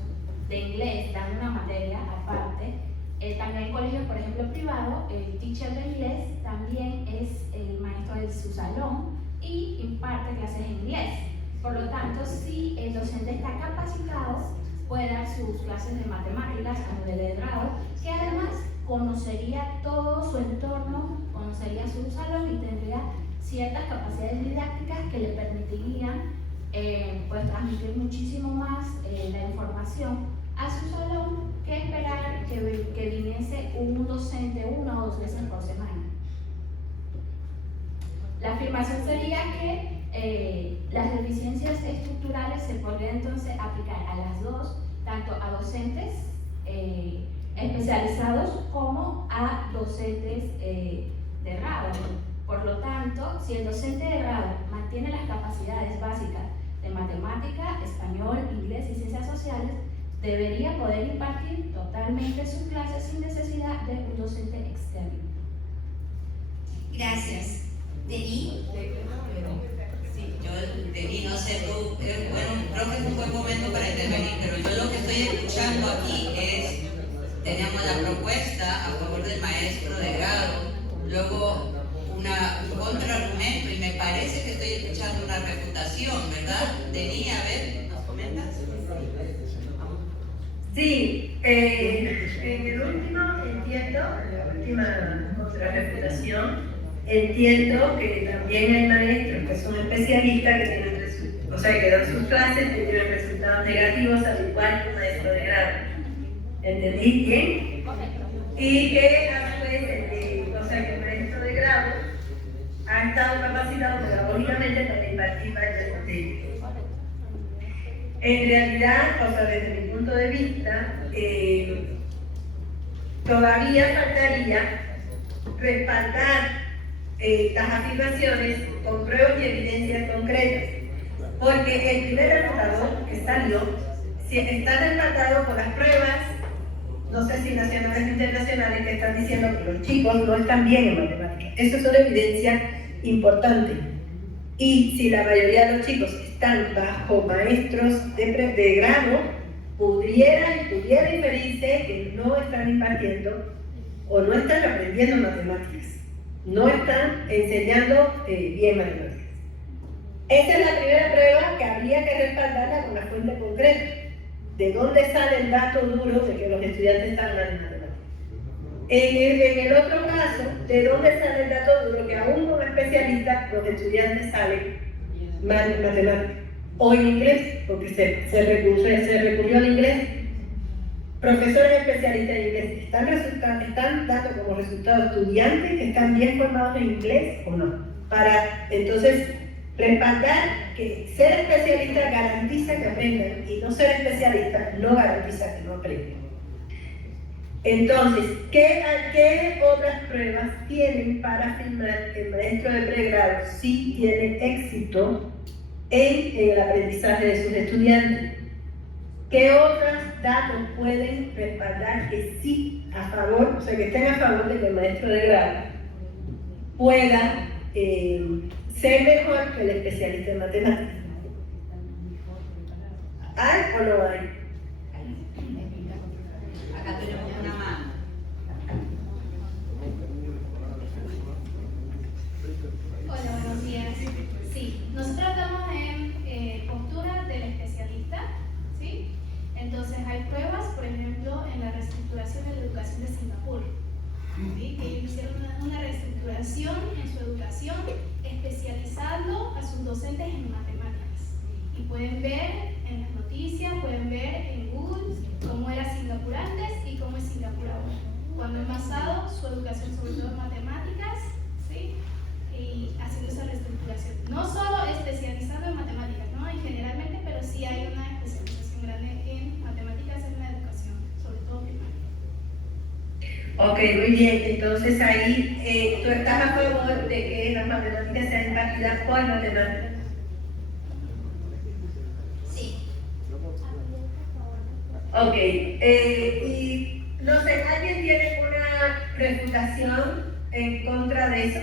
de inglés dan una materia aparte, también hay colegios, por ejemplo, privados, el teacher de inglés también es el maestro de su salón y imparte clases en inglés. Por lo tanto, si el docente está capacitado, puede dar sus clases de matemáticas a nivel de grado, que además conocería todo su entorno, conocería su salón y tendría ciertas capacidades didácticas que le permitirían pues, transmitir muchísimo más la información a su salón que esperar que viniese un docente 1 o 2 veces por semana. La afirmación sería que las deficiencias estructurales se podrían entonces aplicar a las dos, tanto a docentes especializados como a docentes de grado. Por lo tanto, si el docente de grado mantiene las capacidades básicas de matemática, español, inglés y ciencias sociales, debería poder impartir totalmente sus clases sin necesidad de un docente externo. Gracias. ¿Denis? Sí, yo, Denis, no sé tú, bueno, creo que es un buen momento para intervenir, pero yo lo que estoy escuchando aquí es, tenemos la propuesta a favor del maestro de grado, luego un contraargumento, y me parece que estoy escuchando una refutación, ¿verdad? Denis, a ver, ¿nos comentas? Sí, en el último entiendo, en la última contrarrefutación, entiendo que también hay maestros que son especialistas que tienen que dan sus clases que tienen resultados negativos, al igual que un maestro de grado. ¿Entendí bien? Y que a su vez que el maestro de grado ha estado capacitado pedagógicamente para impartir varias materias. En realidad, desde mi punto de vista, todavía faltaría respaldar estas afirmaciones con pruebas y evidencias concretas, porque el primer resultado que salió está respaldado con las pruebas, no sé si nacionales o internacionales, que están diciendo que los chicos no están bien en matemáticas. Eso es una evidencia importante. Y si la mayoría de los chicos están bajo maestros de grado, pudiera inferirse que no están impartiendo o no están aprendiendo matemáticas, no están enseñando bien matemáticas. Esa es la primera prueba que habría que respaldarla con la fuente concreta. ¿De dónde sale el dato duro de que los estudiantes están mal en matemáticas? En el otro caso, ¿de dónde sale el dato duro que aún como especialista los estudiantes salen mal en matemáticas? O en inglés, porque se recurrió al inglés. profesores especialistas en inglés están dando como resultado estudiantes que están bien formados en inglés o no. Para entonces respaldar que ser especialista garantiza que aprendan y no ser especialista no garantiza que no aprendan. Entonces, ¿qué otras pruebas tienen para afirmar que el maestro de pregrado sí tiene éxito en el aprendizaje de sus estudiantes? ¿Qué otros datos pueden respaldar que sí a favor, o sea, que estén a favor de que el maestro de grado pueda ser mejor que el especialista en matemáticas? ¿Hay o no hay? Acá tenemos una mano. Hola, buenos días. Sí, nosotros estamos en postura del especialista, ¿sí? Entonces hay pruebas, por ejemplo, en la reestructuración de la educación de Singapur, ¿sí? Que ellos hicieron una reestructuración en su educación, especializando a sus docentes en matemáticas. Y pueden ver en las noticias, pueden ver en Google cómo era Singapur antes y cómo es Singapur ahora. Cuando han basado su educación sobre todo en matemáticas, ¿sí? Y haciendo esa reestructuración. No solo especializando en matemáticas, ¿no? Y generalmente, pero sí hay una especialización grande en matemáticas en la educación, sobre todo primaria. Ok, muy bien. Entonces ahí tú estás a favor de que las matemáticas sean impartidas por matemáticas. Sí. Ok, y no sé, ¿alguien tiene una refutación en contra de eso?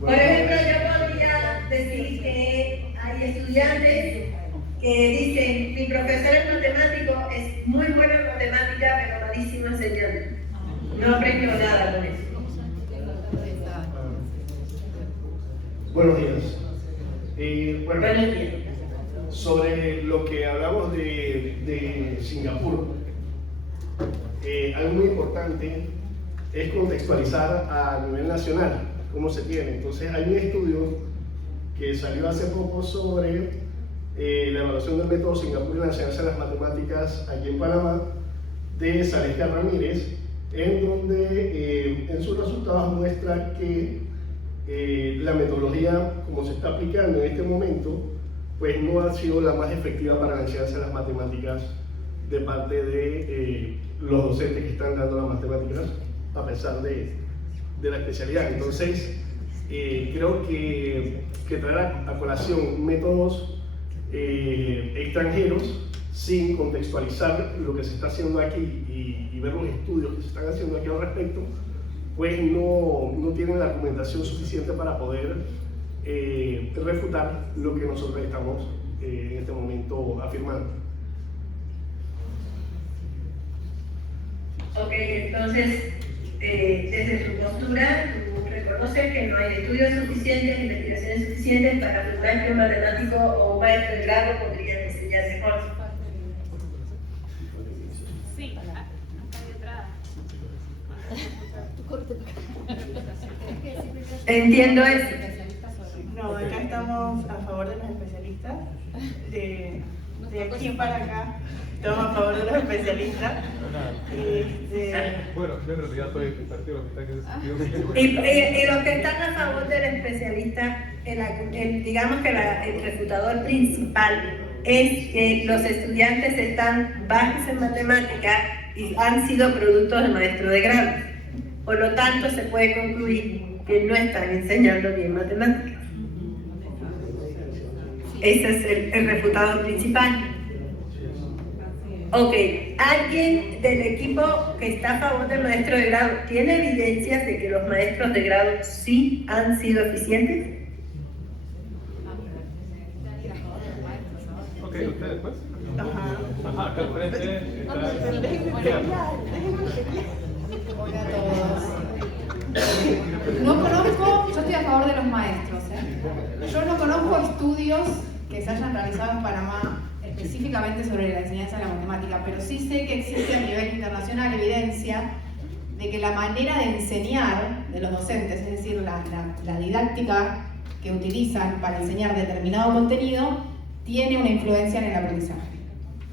Por ejemplo, yo podría decir que hay estudiantes que dicen, mi profesor es matemático, es muy bueno en matemática, pero malísimo enseñando. No aprendió nada con eso. Buenos días. Buenos días. Sobre lo que hablamos de Singapur, algo muy importante es contextualizar a nivel nacional cómo se tiene. Entonces hay un estudio que salió hace poco sobre la evaluación del método Singapur en la enseñanza de las matemáticas aquí en Panamá, de Zaleska Ramírez, en donde en sus resultados muestra que la metodología como se está aplicando en este momento pues no ha sido la más efectiva para la enseñanza de las matemáticas de parte de los docentes que están dando las matemáticas a pesar de la especialidad. Entonces creo que traer a colación métodos extranjeros sin contextualizar lo que se está haciendo aquí y ver los estudios que se están haciendo aquí al respecto, pues no tienen la argumentación suficiente para poder refutar lo que nosotros estamos en este momento afirmando. Ok, entonces, desde tu postura, tú reconoces que no hay estudios suficientes, investigaciones suficientes para afirmar que un matemático o un maestro de grado podría enseñar mejor. Sí, acá detrás. Entiendo eso. No, acá estamos a favor de los especialistas. De aquí para acá estamos a favor de los especialistas. Bueno, yo en realidad estoy partido de que está en ese sentido. Y los que están a favor del especialista, digamos que el refutador principal es que los estudiantes están bajos en matemáticas y han sido productos de maestro de grado. Por lo tanto, se puede concluir que no están enseñando bien matemáticas. Ese es el refutador principal. Ok, ¿alguien del equipo que está a favor del maestro de grado tiene evidencias de que los maestros de grado sí han sido eficientes? Ok, ustedes pues. Ajá. Acá al frente Hola a todos. No conozco, yo estoy a favor de los maestros, Yo no conozco estudios que se hayan realizado en Panamá específicamente sobre la enseñanza de la matemática, pero sí sé que existe a nivel internacional evidencia de que la manera de enseñar de los docentes, es decir, la didáctica que utilizan para enseñar determinado contenido, tiene una influencia en el aprendizaje.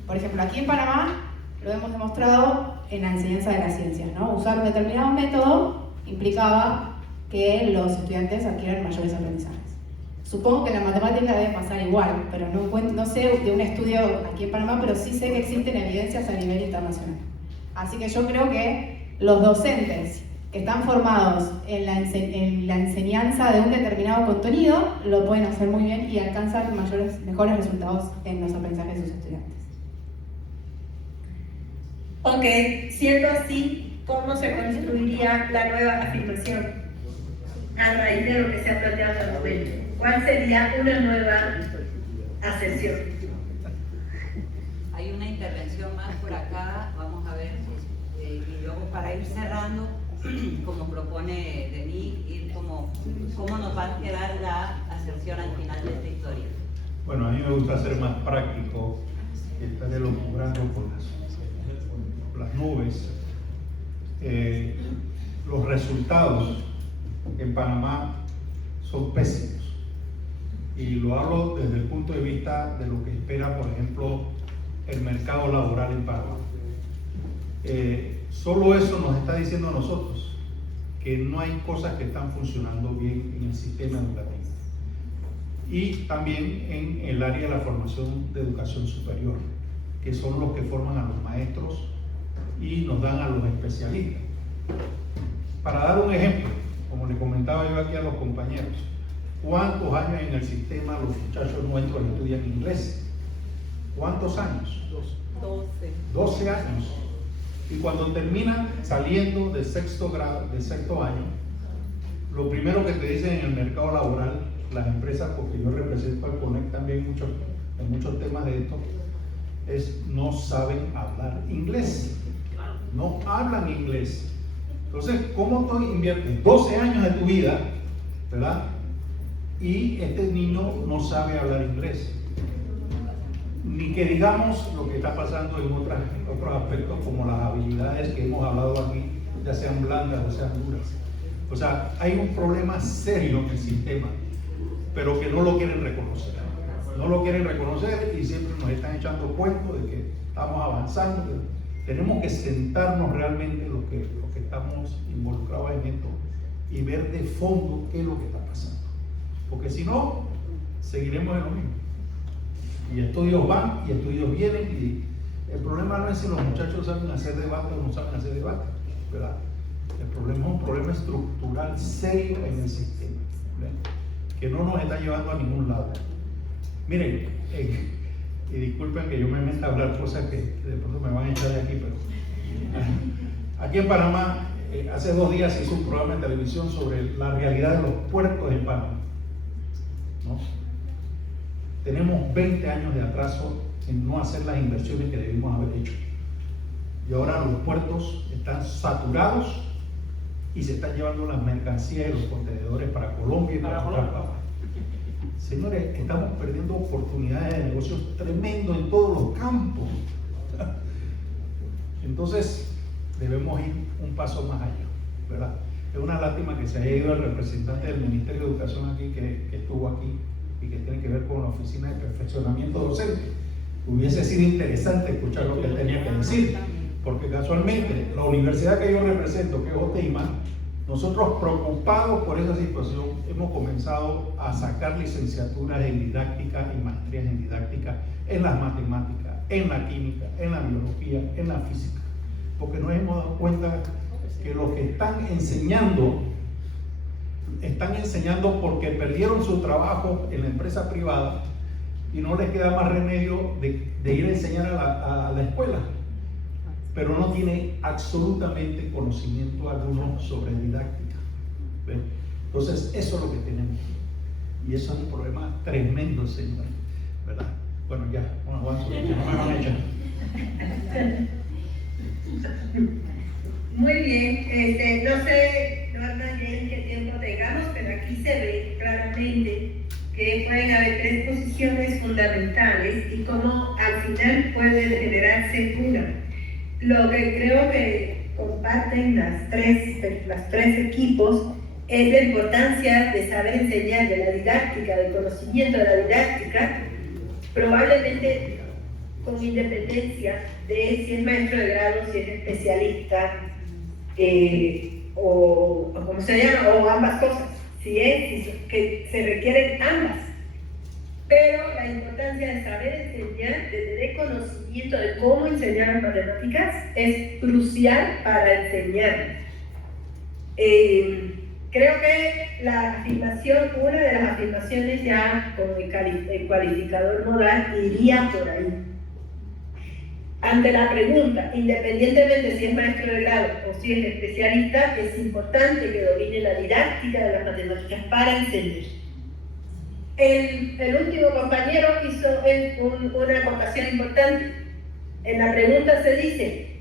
Por ejemplo, aquí en Panamá lo hemos demostrado en la enseñanza de las ciencias, ¿no? Usar un determinado método implicaba que los estudiantes adquieran mayores aprendizajes. Supongo que en la matemática debe pasar igual, pero no sé de un estudio aquí en Panamá, pero sí sé que existen evidencias a nivel internacional. Así que yo creo que los docentes que están formados en la enseñanza de un determinado contenido lo pueden hacer muy bien y alcanzan mejores resultados en los aprendizajes de sus estudiantes. Ok, siendo así, ¿cómo se construiría la nueva afirmación a raíz de lo que se ha planteado hasta el momento? ¿Cuál sería una nueva aserción? Hay una intervención más por acá, vamos a ver, y luego para ir cerrando, como propone Denis, ir cómo nos va a quedar la aserción al final de esta historia. Bueno, a mí me gusta ser más práctico, estar elucubrando por las nubes. Los resultados en Panamá son pésimos. Y lo hablo desde el punto de vista de lo que espera, por ejemplo, el mercado laboral en Panamá. Solo eso nos está diciendo a nosotros que no hay cosas que están funcionando bien en el sistema educativo. Y también en el área de la formación de educación superior, que son los que forman a los maestros y nos dan a los especialistas. Para dar un ejemplo, como le comentaba yo aquí a los compañeros, ¿cuántos años en el sistema los muchachos nuestros estudian inglés? ¿Cuántos años? 12 años. Y cuando terminan saliendo de sexto año, lo primero que te dicen en el mercado laboral, las empresas, porque yo represento al CONEC también en muchos temas de esto, es no saben hablar inglés. No hablan inglés. Entonces, ¿cómo tú inviertes 12 años de tu vida, ¿verdad? Y este niño no sabe hablar inglés? Ni que digamos lo que está pasando en otros aspectos como las habilidades que hemos hablado aquí, ya sean blandas o sean duras. O sea, hay un problema serio en el sistema, pero que no lo quieren reconocer. No lo quieren reconocer y siempre nos están echando cuentos de que estamos avanzando. Tenemos que sentarnos realmente los que estamos involucrados en esto y ver de fondo qué es lo que está pasando. Porque si no, seguiremos en lo mismo. Y estudios van y estudios vienen y el problema no es si los muchachos saben hacer debate o no saben hacer debate, ¿verdad? El problema es un problema estructural serio en el sistema, ¿verdad? Que no nos está llevando a ningún lado. Miren, y disculpen que yo me meta a hablar cosas que de pronto me van a echar de aquí, pero aquí en Panamá hace 2 días se hizo un programa en televisión sobre la realidad de los puertos en Panamá, ¿no? Tenemos 20 años de atraso en no hacer las inversiones que debimos haber hecho. Y ahora los puertos están saturados y se están llevando las mercancías y los contenedores para Colombia y para otras partes. Señores, estamos perdiendo oportunidades de negocios tremendos en todos los campos. Entonces, debemos ir un paso más allá, ¿verdad? Es una lástima que se haya ido el representante del Ministerio de Educación aquí, que estuvo aquí y que tiene que ver con la Oficina de Perfeccionamiento Docente. Hubiese sido interesante escuchar lo que él tenía que decir, porque casualmente la universidad que yo represento, que es OTEIMA, nosotros preocupados por esa situación hemos comenzado a sacar licenciaturas en didáctica y maestrías en didáctica en las matemáticas, en la química, en la biología, en la física, porque nos hemos dado cuenta que los que están enseñando porque perdieron su trabajo en la empresa privada y no les queda más remedio de ir a enseñar a la escuela, pero no tiene absolutamente conocimiento alguno sobre didáctica. ¿Ven? Entonces, eso es lo que tenemos. Y eso es un problema tremendo, señor, ¿verdad? Bueno, ya, no me van a echar. Muy bien, no sé, Norma, bien qué tiempo tengamos, pero aquí se ve claramente que pueden haber 3 posiciones fundamentales y cómo al final puede generarse una. Lo que creo que comparten los tres equipos es la importancia de saber enseñar, de la didáctica, del conocimiento de la didáctica, probablemente con independencia de si es maestro de grado, si es especialista, o como se llama, o ambas cosas, que se requieren ambas. Pero la importancia de saber enseñar, de tener conocimiento de cómo enseñar las matemáticas, es crucial para enseñar. Creo que la afirmación, una de las afirmaciones ya con el cualificador modal iría por ahí. Ante la pregunta, independientemente si es maestro de grado o si es especialista, es importante que domine la didáctica de las matemáticas para entender. El último compañero hizo una acotación importante. En la pregunta se dice,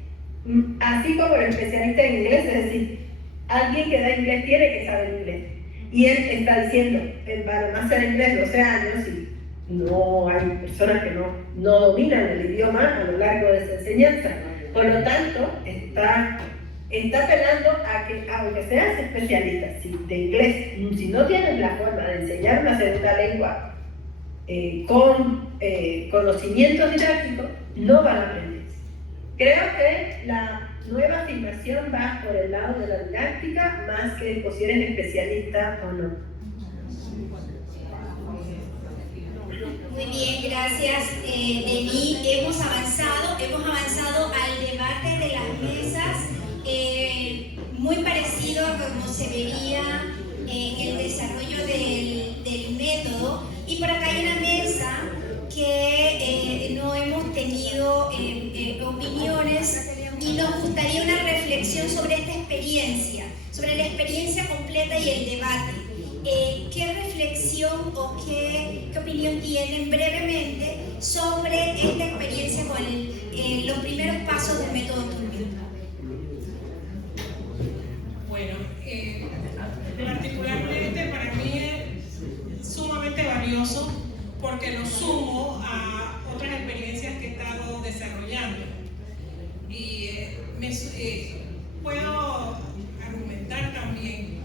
así como el especialista en inglés, es decir, alguien que da inglés tiene que saber inglés. Y él está diciendo, en Panamá ser inglés 12 años y no hay personas que no dominan el idioma a lo largo de esa enseñanza. Por lo tanto, está apelando a que, aunque seas especialista de inglés, si no tienes la forma de enseñar una segunda lengua con conocimientos didácticos, no van a aprender. Creo que la nueva afirmación va por el lado de la didáctica más que si eres especialista o no. Muy bien, gracias, Denis. Hemos avanzado al debate de las mesas, muy parecido a como se vería en el desarrollo del método. Y por acá hay una mesa que no hemos tenido opiniones y nos gustaría una reflexión sobre esta experiencia, sobre la experiencia completa y el debate. ¿Qué reflexión o qué opinión tienen brevemente sobre esta experiencia con los primeros pasos del método Turing? Bueno, particularmente para mí es sumamente valioso porque lo sumo a otras experiencias que he estado desarrollando. Y puedo argumentar también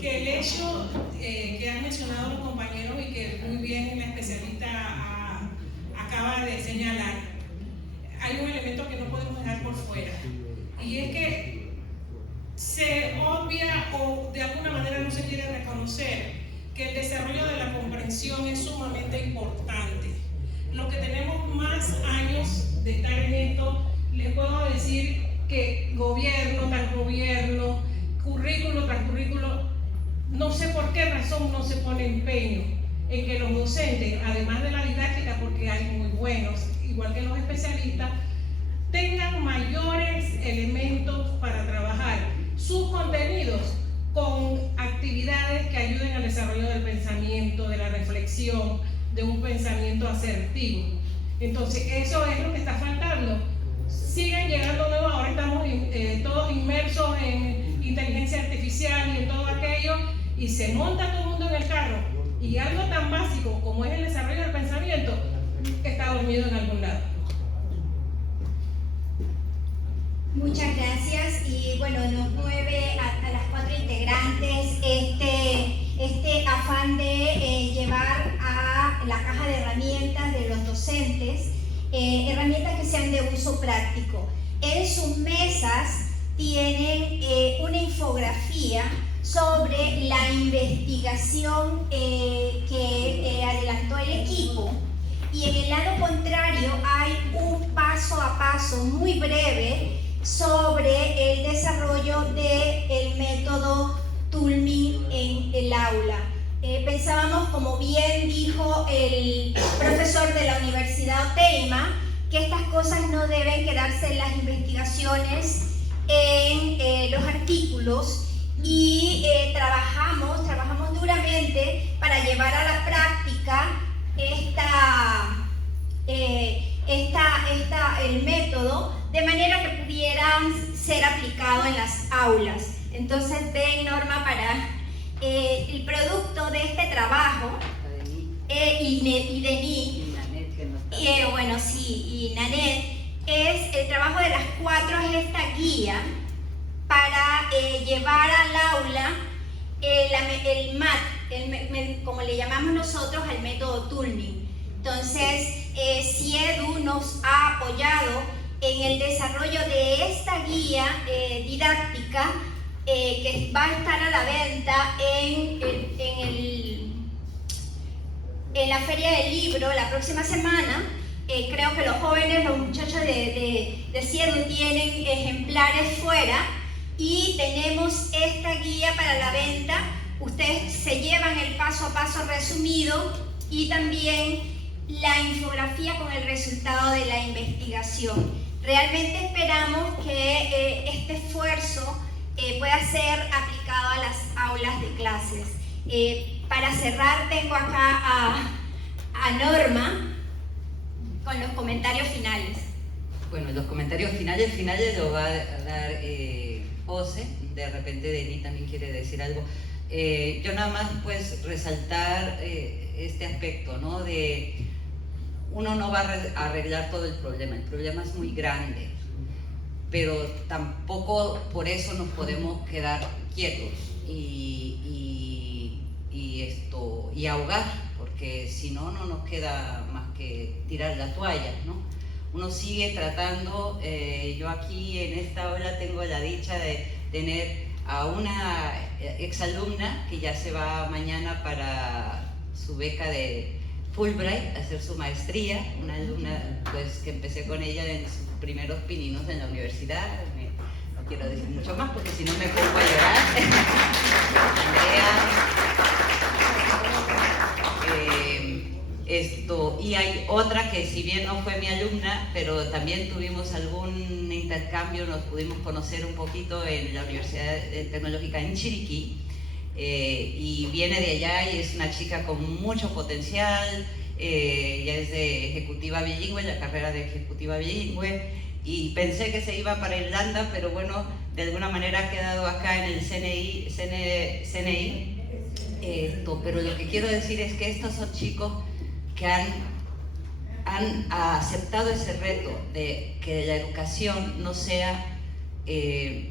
que el hecho que han mencionado los compañeros y que muy bien la especialista acaba de señalar, hay un elemento que no podemos dejar por fuera, y es que se obvia o de alguna manera no se quiere reconocer que el desarrollo de la comprensión es sumamente importante. Los que tenemos más años de estar en esto, les puedo decir que gobierno tras gobierno, currículo tras currículo, no sé por qué razón no se pone empeño en que los docentes, además de la didáctica, porque hay muy buenos, igual que los especialistas, tengan mayores elementos para trabajar sus contenidos con actividades que ayuden al desarrollo del pensamiento, de la reflexión, de un pensamiento asertivo. Entonces, eso es lo que está faltando. Siguen llegando nuevos, ahora estamos todos inmersos en inteligencia artificial y en todo aquello, y se monta todo el mundo en el carro, y algo tan básico como es el desarrollo del pensamiento está dormido en algún lado. Muchas gracias, y bueno, nos mueve a las 4 integrantes este afán de llevar a la caja de herramientas de los docentes herramientas que sean de uso práctico. En sus mesas tienen una infografía sobre la investigación que adelantó el equipo, y en el lado contrario hay un paso a paso muy breve sobre el desarrollo del método Turing en el aula. Pensábamos, como bien dijo el profesor de la Universidad Oteima, que estas cosas no deben quedarse en las investigaciones, en los artículos, y trabajamos duramente para llevar a la práctica el método, de manera que pudieran ser aplicado en las aulas. Entonces, ven, Norma, para el producto de este trabajo, y Denis, y Nanette, es el trabajo de las 4, es esta guía para llevar al aula el MAT, como le llamamos nosotros, al método Turing. Entonces, CIEDU nos ha apoyado en el desarrollo de esta guía didáctica que va a estar a la venta en la Feria del Libro la próxima semana. Creo que los jóvenes, los muchachos de CIEDU tienen ejemplares fuera y tenemos esta guía para la venta. Ustedes se llevan el paso a paso resumido y también la infografía con el resultado de la investigación. Realmente esperamos que este esfuerzo pueda ser aplicado a las aulas de clases. Para cerrar, tengo acá a Norma con los comentarios finales. Bueno, los comentarios finales lo va a dar José. De repente Denis también quiere decir algo. Yo nada más pues resaltar este aspecto, ¿no? De uno no va a arreglar todo el problema es muy grande, pero tampoco por eso nos podemos quedar quietos y ahogar, porque si no, no nos queda más que tirar la toalla, ¿no? Uno sigue tratando. Yo aquí en esta aula tengo la dicha de tener a una exalumna que ya se va mañana para su beca de Fulbright a hacer su maestría, una alumna pues que empecé con ella en sus primeros pininos en la universidad. No quiero decir mucho más porque si no me pongo a llorar. Y hay otra que si bien no fue mi alumna, pero también tuvimos algún intercambio, nos pudimos conocer un poquito en la Universidad Tecnológica en Chiriquí, y viene de allá y es una chica con mucho potencial. Ella es de ejecutiva bilingüe, la carrera de ejecutiva bilingüe, y pensé que se iba para Irlanda, pero bueno, de alguna manera ha quedado acá en el CNI. Pero lo que quiero decir es que estos son chicos que han aceptado ese reto de que la educación no sea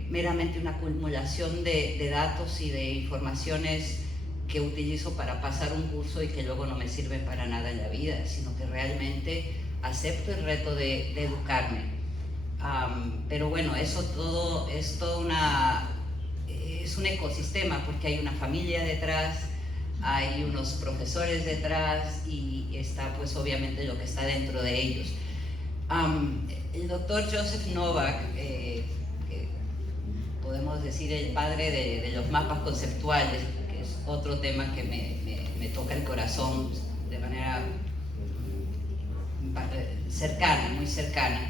meramente una acumulación de datos y de informaciones que utilizo para pasar un curso y que luego no me sirven para nada en la vida, sino que realmente acepto el reto de educarme. Pero bueno, eso todo es es un ecosistema, porque hay una familia detrás, hay unos profesores detrás y está pues obviamente lo que está dentro de ellos. El doctor Joseph Novak, que podemos decir el padre de los mapas conceptuales, que es otro tema que me toca el corazón de manera cercana, muy cercana,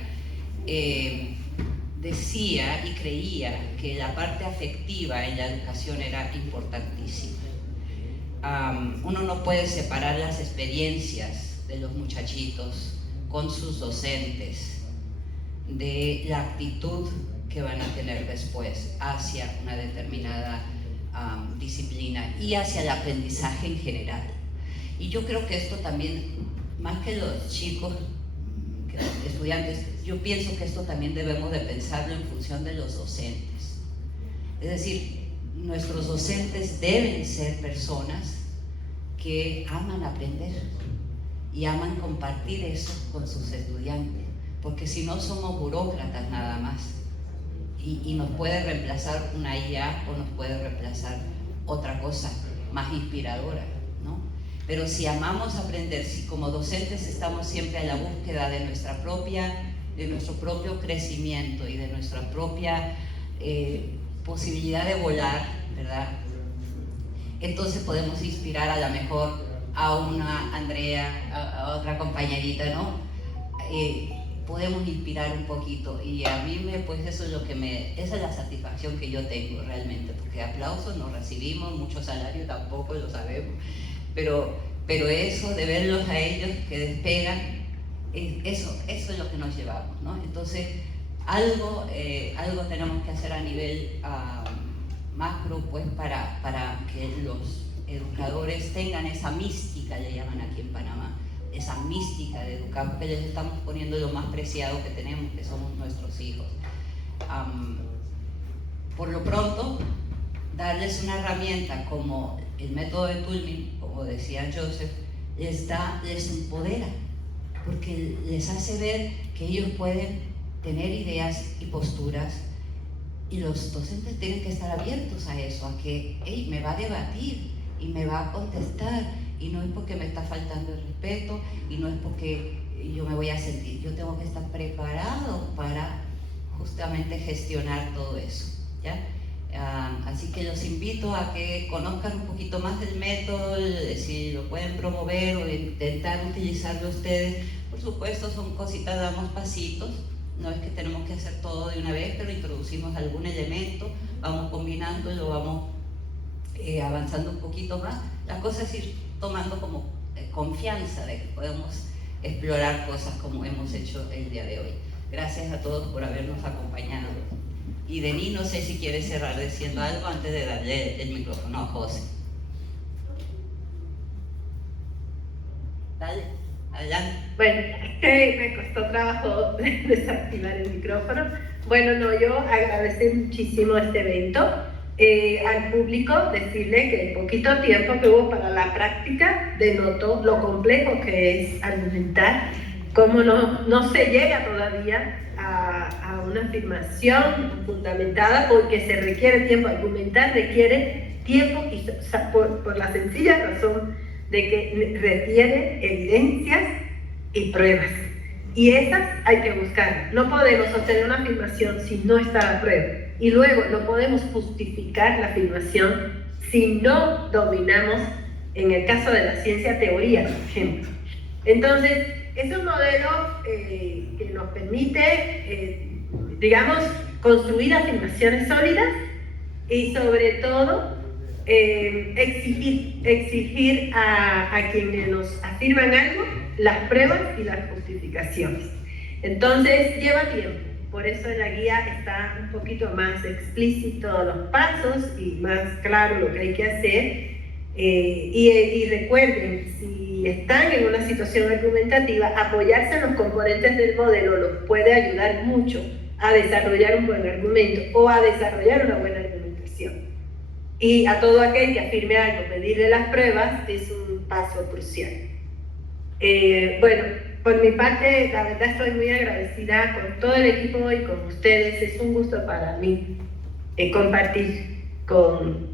decía y creía que la parte afectiva en la educación era importantísima. Uno no puede separar las experiencias de los muchachitos con sus docentes de la actitud que van a tener después hacia una determinada disciplina y hacia el aprendizaje en general. Y yo creo que esto también, más que los chicos, que los estudiantes, yo pienso que esto también debemos de pensarlo en función de los docentes. Es decir, nuestros docentes deben ser personas que aman aprender y aman compartir eso con sus estudiantes, porque si no somos burócratas nada más y nos puede reemplazar una IA o nos puede reemplazar otra cosa más inspiradora, ¿no? Pero si amamos aprender, si como docentes estamos siempre a la búsqueda de nuestro propio crecimiento y de nuestra propia posibilidad de volar, ¿verdad? Entonces podemos inspirar a lo mejor a una Andrea, a otra compañerita, ¿no? Podemos inspirar un poquito, y a mí pues eso es esa es la satisfacción que yo tengo realmente, porque aplausos no recibimos, mucho salario tampoco lo sabemos, pero eso de verlos a ellos que despegan, eso es lo que nos llevamos, ¿no? Entonces algo tenemos que hacer a nivel macro, pues para que los educadores tengan esa mística, le llaman aquí en Panamá, esa mística de educar, porque les estamos poniendo lo más preciado que tenemos, que somos nuestros hijos. Por lo pronto, darles una herramienta como el método de Toulmin, como decía Joseph, les empodera, porque les hace ver que ellos pueden tener ideas y posturas, y los docentes tienen que estar abiertos a eso, a que hey, me va a debatir y me va a contestar, y no es porque me está faltando el respeto, y no es porque yo me voy a sentir, yo tengo que estar preparado para justamente gestionar todo eso, ¿ya? Así que los invito a que conozcan un poquito más del método, si lo pueden promover o intentar utilizarlo ustedes. Por supuesto, son cositas, damos pasitos, no es que tenemos que hacer todo de una vez, pero introducimos algún elemento, vamos combinando y lo vamos avanzando un poquito más. La cosa es ir tomando como confianza de que podemos explorar cosas como hemos hecho el día de hoy. Gracias a todos por habernos acompañado. Y Denis, no sé si quiere cerrar diciendo algo antes de darle el micrófono a José. Dale, adelante. Bueno, me costó trabajo desactivar el micrófono. Bueno, no, yo agradecer muchísimo este evento. Al público decirle que el poquito tiempo que hubo para la práctica denotó lo complejo que es argumentar, cómo no se llega todavía a una afirmación fundamentada, porque se requiere tiempo. Argumentar requiere tiempo y por la sencilla razón de que requiere evidencias y pruebas, y esas hay que buscar. No podemos obtener una afirmación si no está la prueba, y luego no podemos justificar la afirmación si no dominamos, en el caso de la ciencia, teoría, por ejemplo. Entonces, es un modelo que nos permite, digamos, construir afirmaciones sólidas y sobre todo exigir a quienes nos afirman algo las pruebas y las justificaciones. Entonces lleva tiempo, por eso en la guía está un poquito más explícito los pasos y más claro lo que hay que hacer. Y recuerden, si están en una situación argumentativa, apoyarse en los componentes del modelo los puede ayudar mucho a desarrollar un buen argumento o a desarrollar una buena argumentación. Y a todo aquel que afirme algo, pedirle las pruebas es un paso crucial. Bueno, por mi parte, la verdad estoy muy agradecida con todo el equipo y con ustedes. Es un gusto para mí compartir con,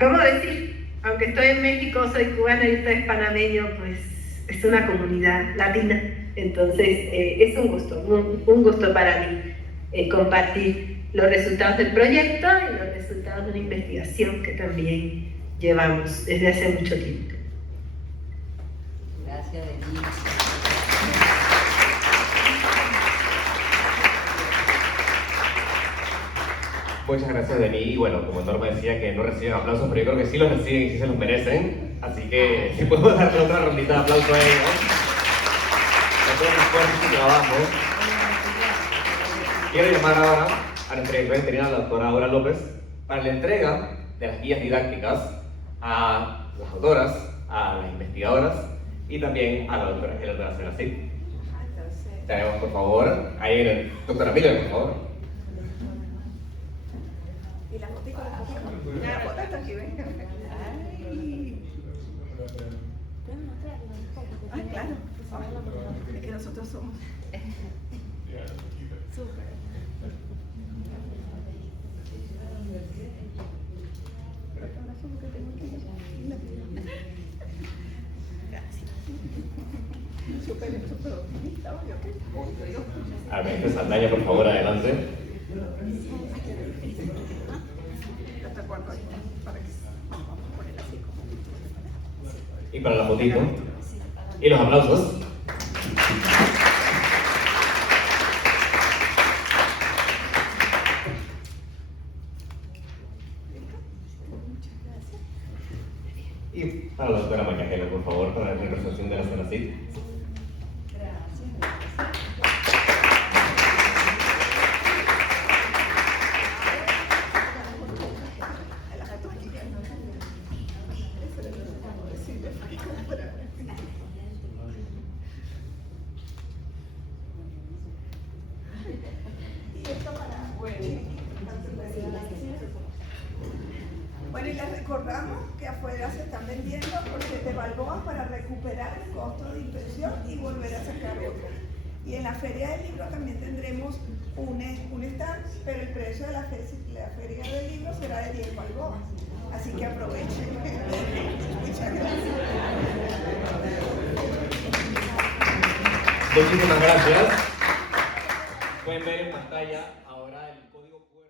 ¿cómo decir? Aunque estoy en México, soy cubana y usted es panameño, pues es una comunidad latina. Entonces, es un gusto para mí compartir los resultados del proyecto y los resultados de una investigación que también llevamos desde hace mucho tiempo. Gracias, Denis. Muchas gracias, Denis. Y bueno, como Norma decía que no reciben aplausos, pero yo creo que sí los reciben y sí se los merecen. Así que si podemos darle otra rondita de aplauso a ellos. A todos los esfuerzos y trabajo. Quiero llamar ahora a nuestra directora interina, la doctora Aura López, para la entrega de las guías didácticas a las autoras, a las investigadoras y también a la doctora Senacid. Tenemos, por favor, ahí el doctora Miller, por favor. Y la fotico, la foto está aquí, venga. Ay, claro. Es que nosotros somos. Súper. Súper optimista, A ver, Saldaña, por favor, adelante. Y para la fotito. Y los aplausos. Y para la doctora María, por favor, para la representación de la Senacid. les recordamos que afuera se están vendiendo por 7 balboas para recuperar el costo de impresión y volver a sacar otra. Y en la Feria del Libro también tendremos un stand, pero el precio de la Feria del Libro será de 10 balboas. Así que aprovechen. Muchas gracias. Muchísimas gracias. Pueden ver en pantalla ahora el código QR.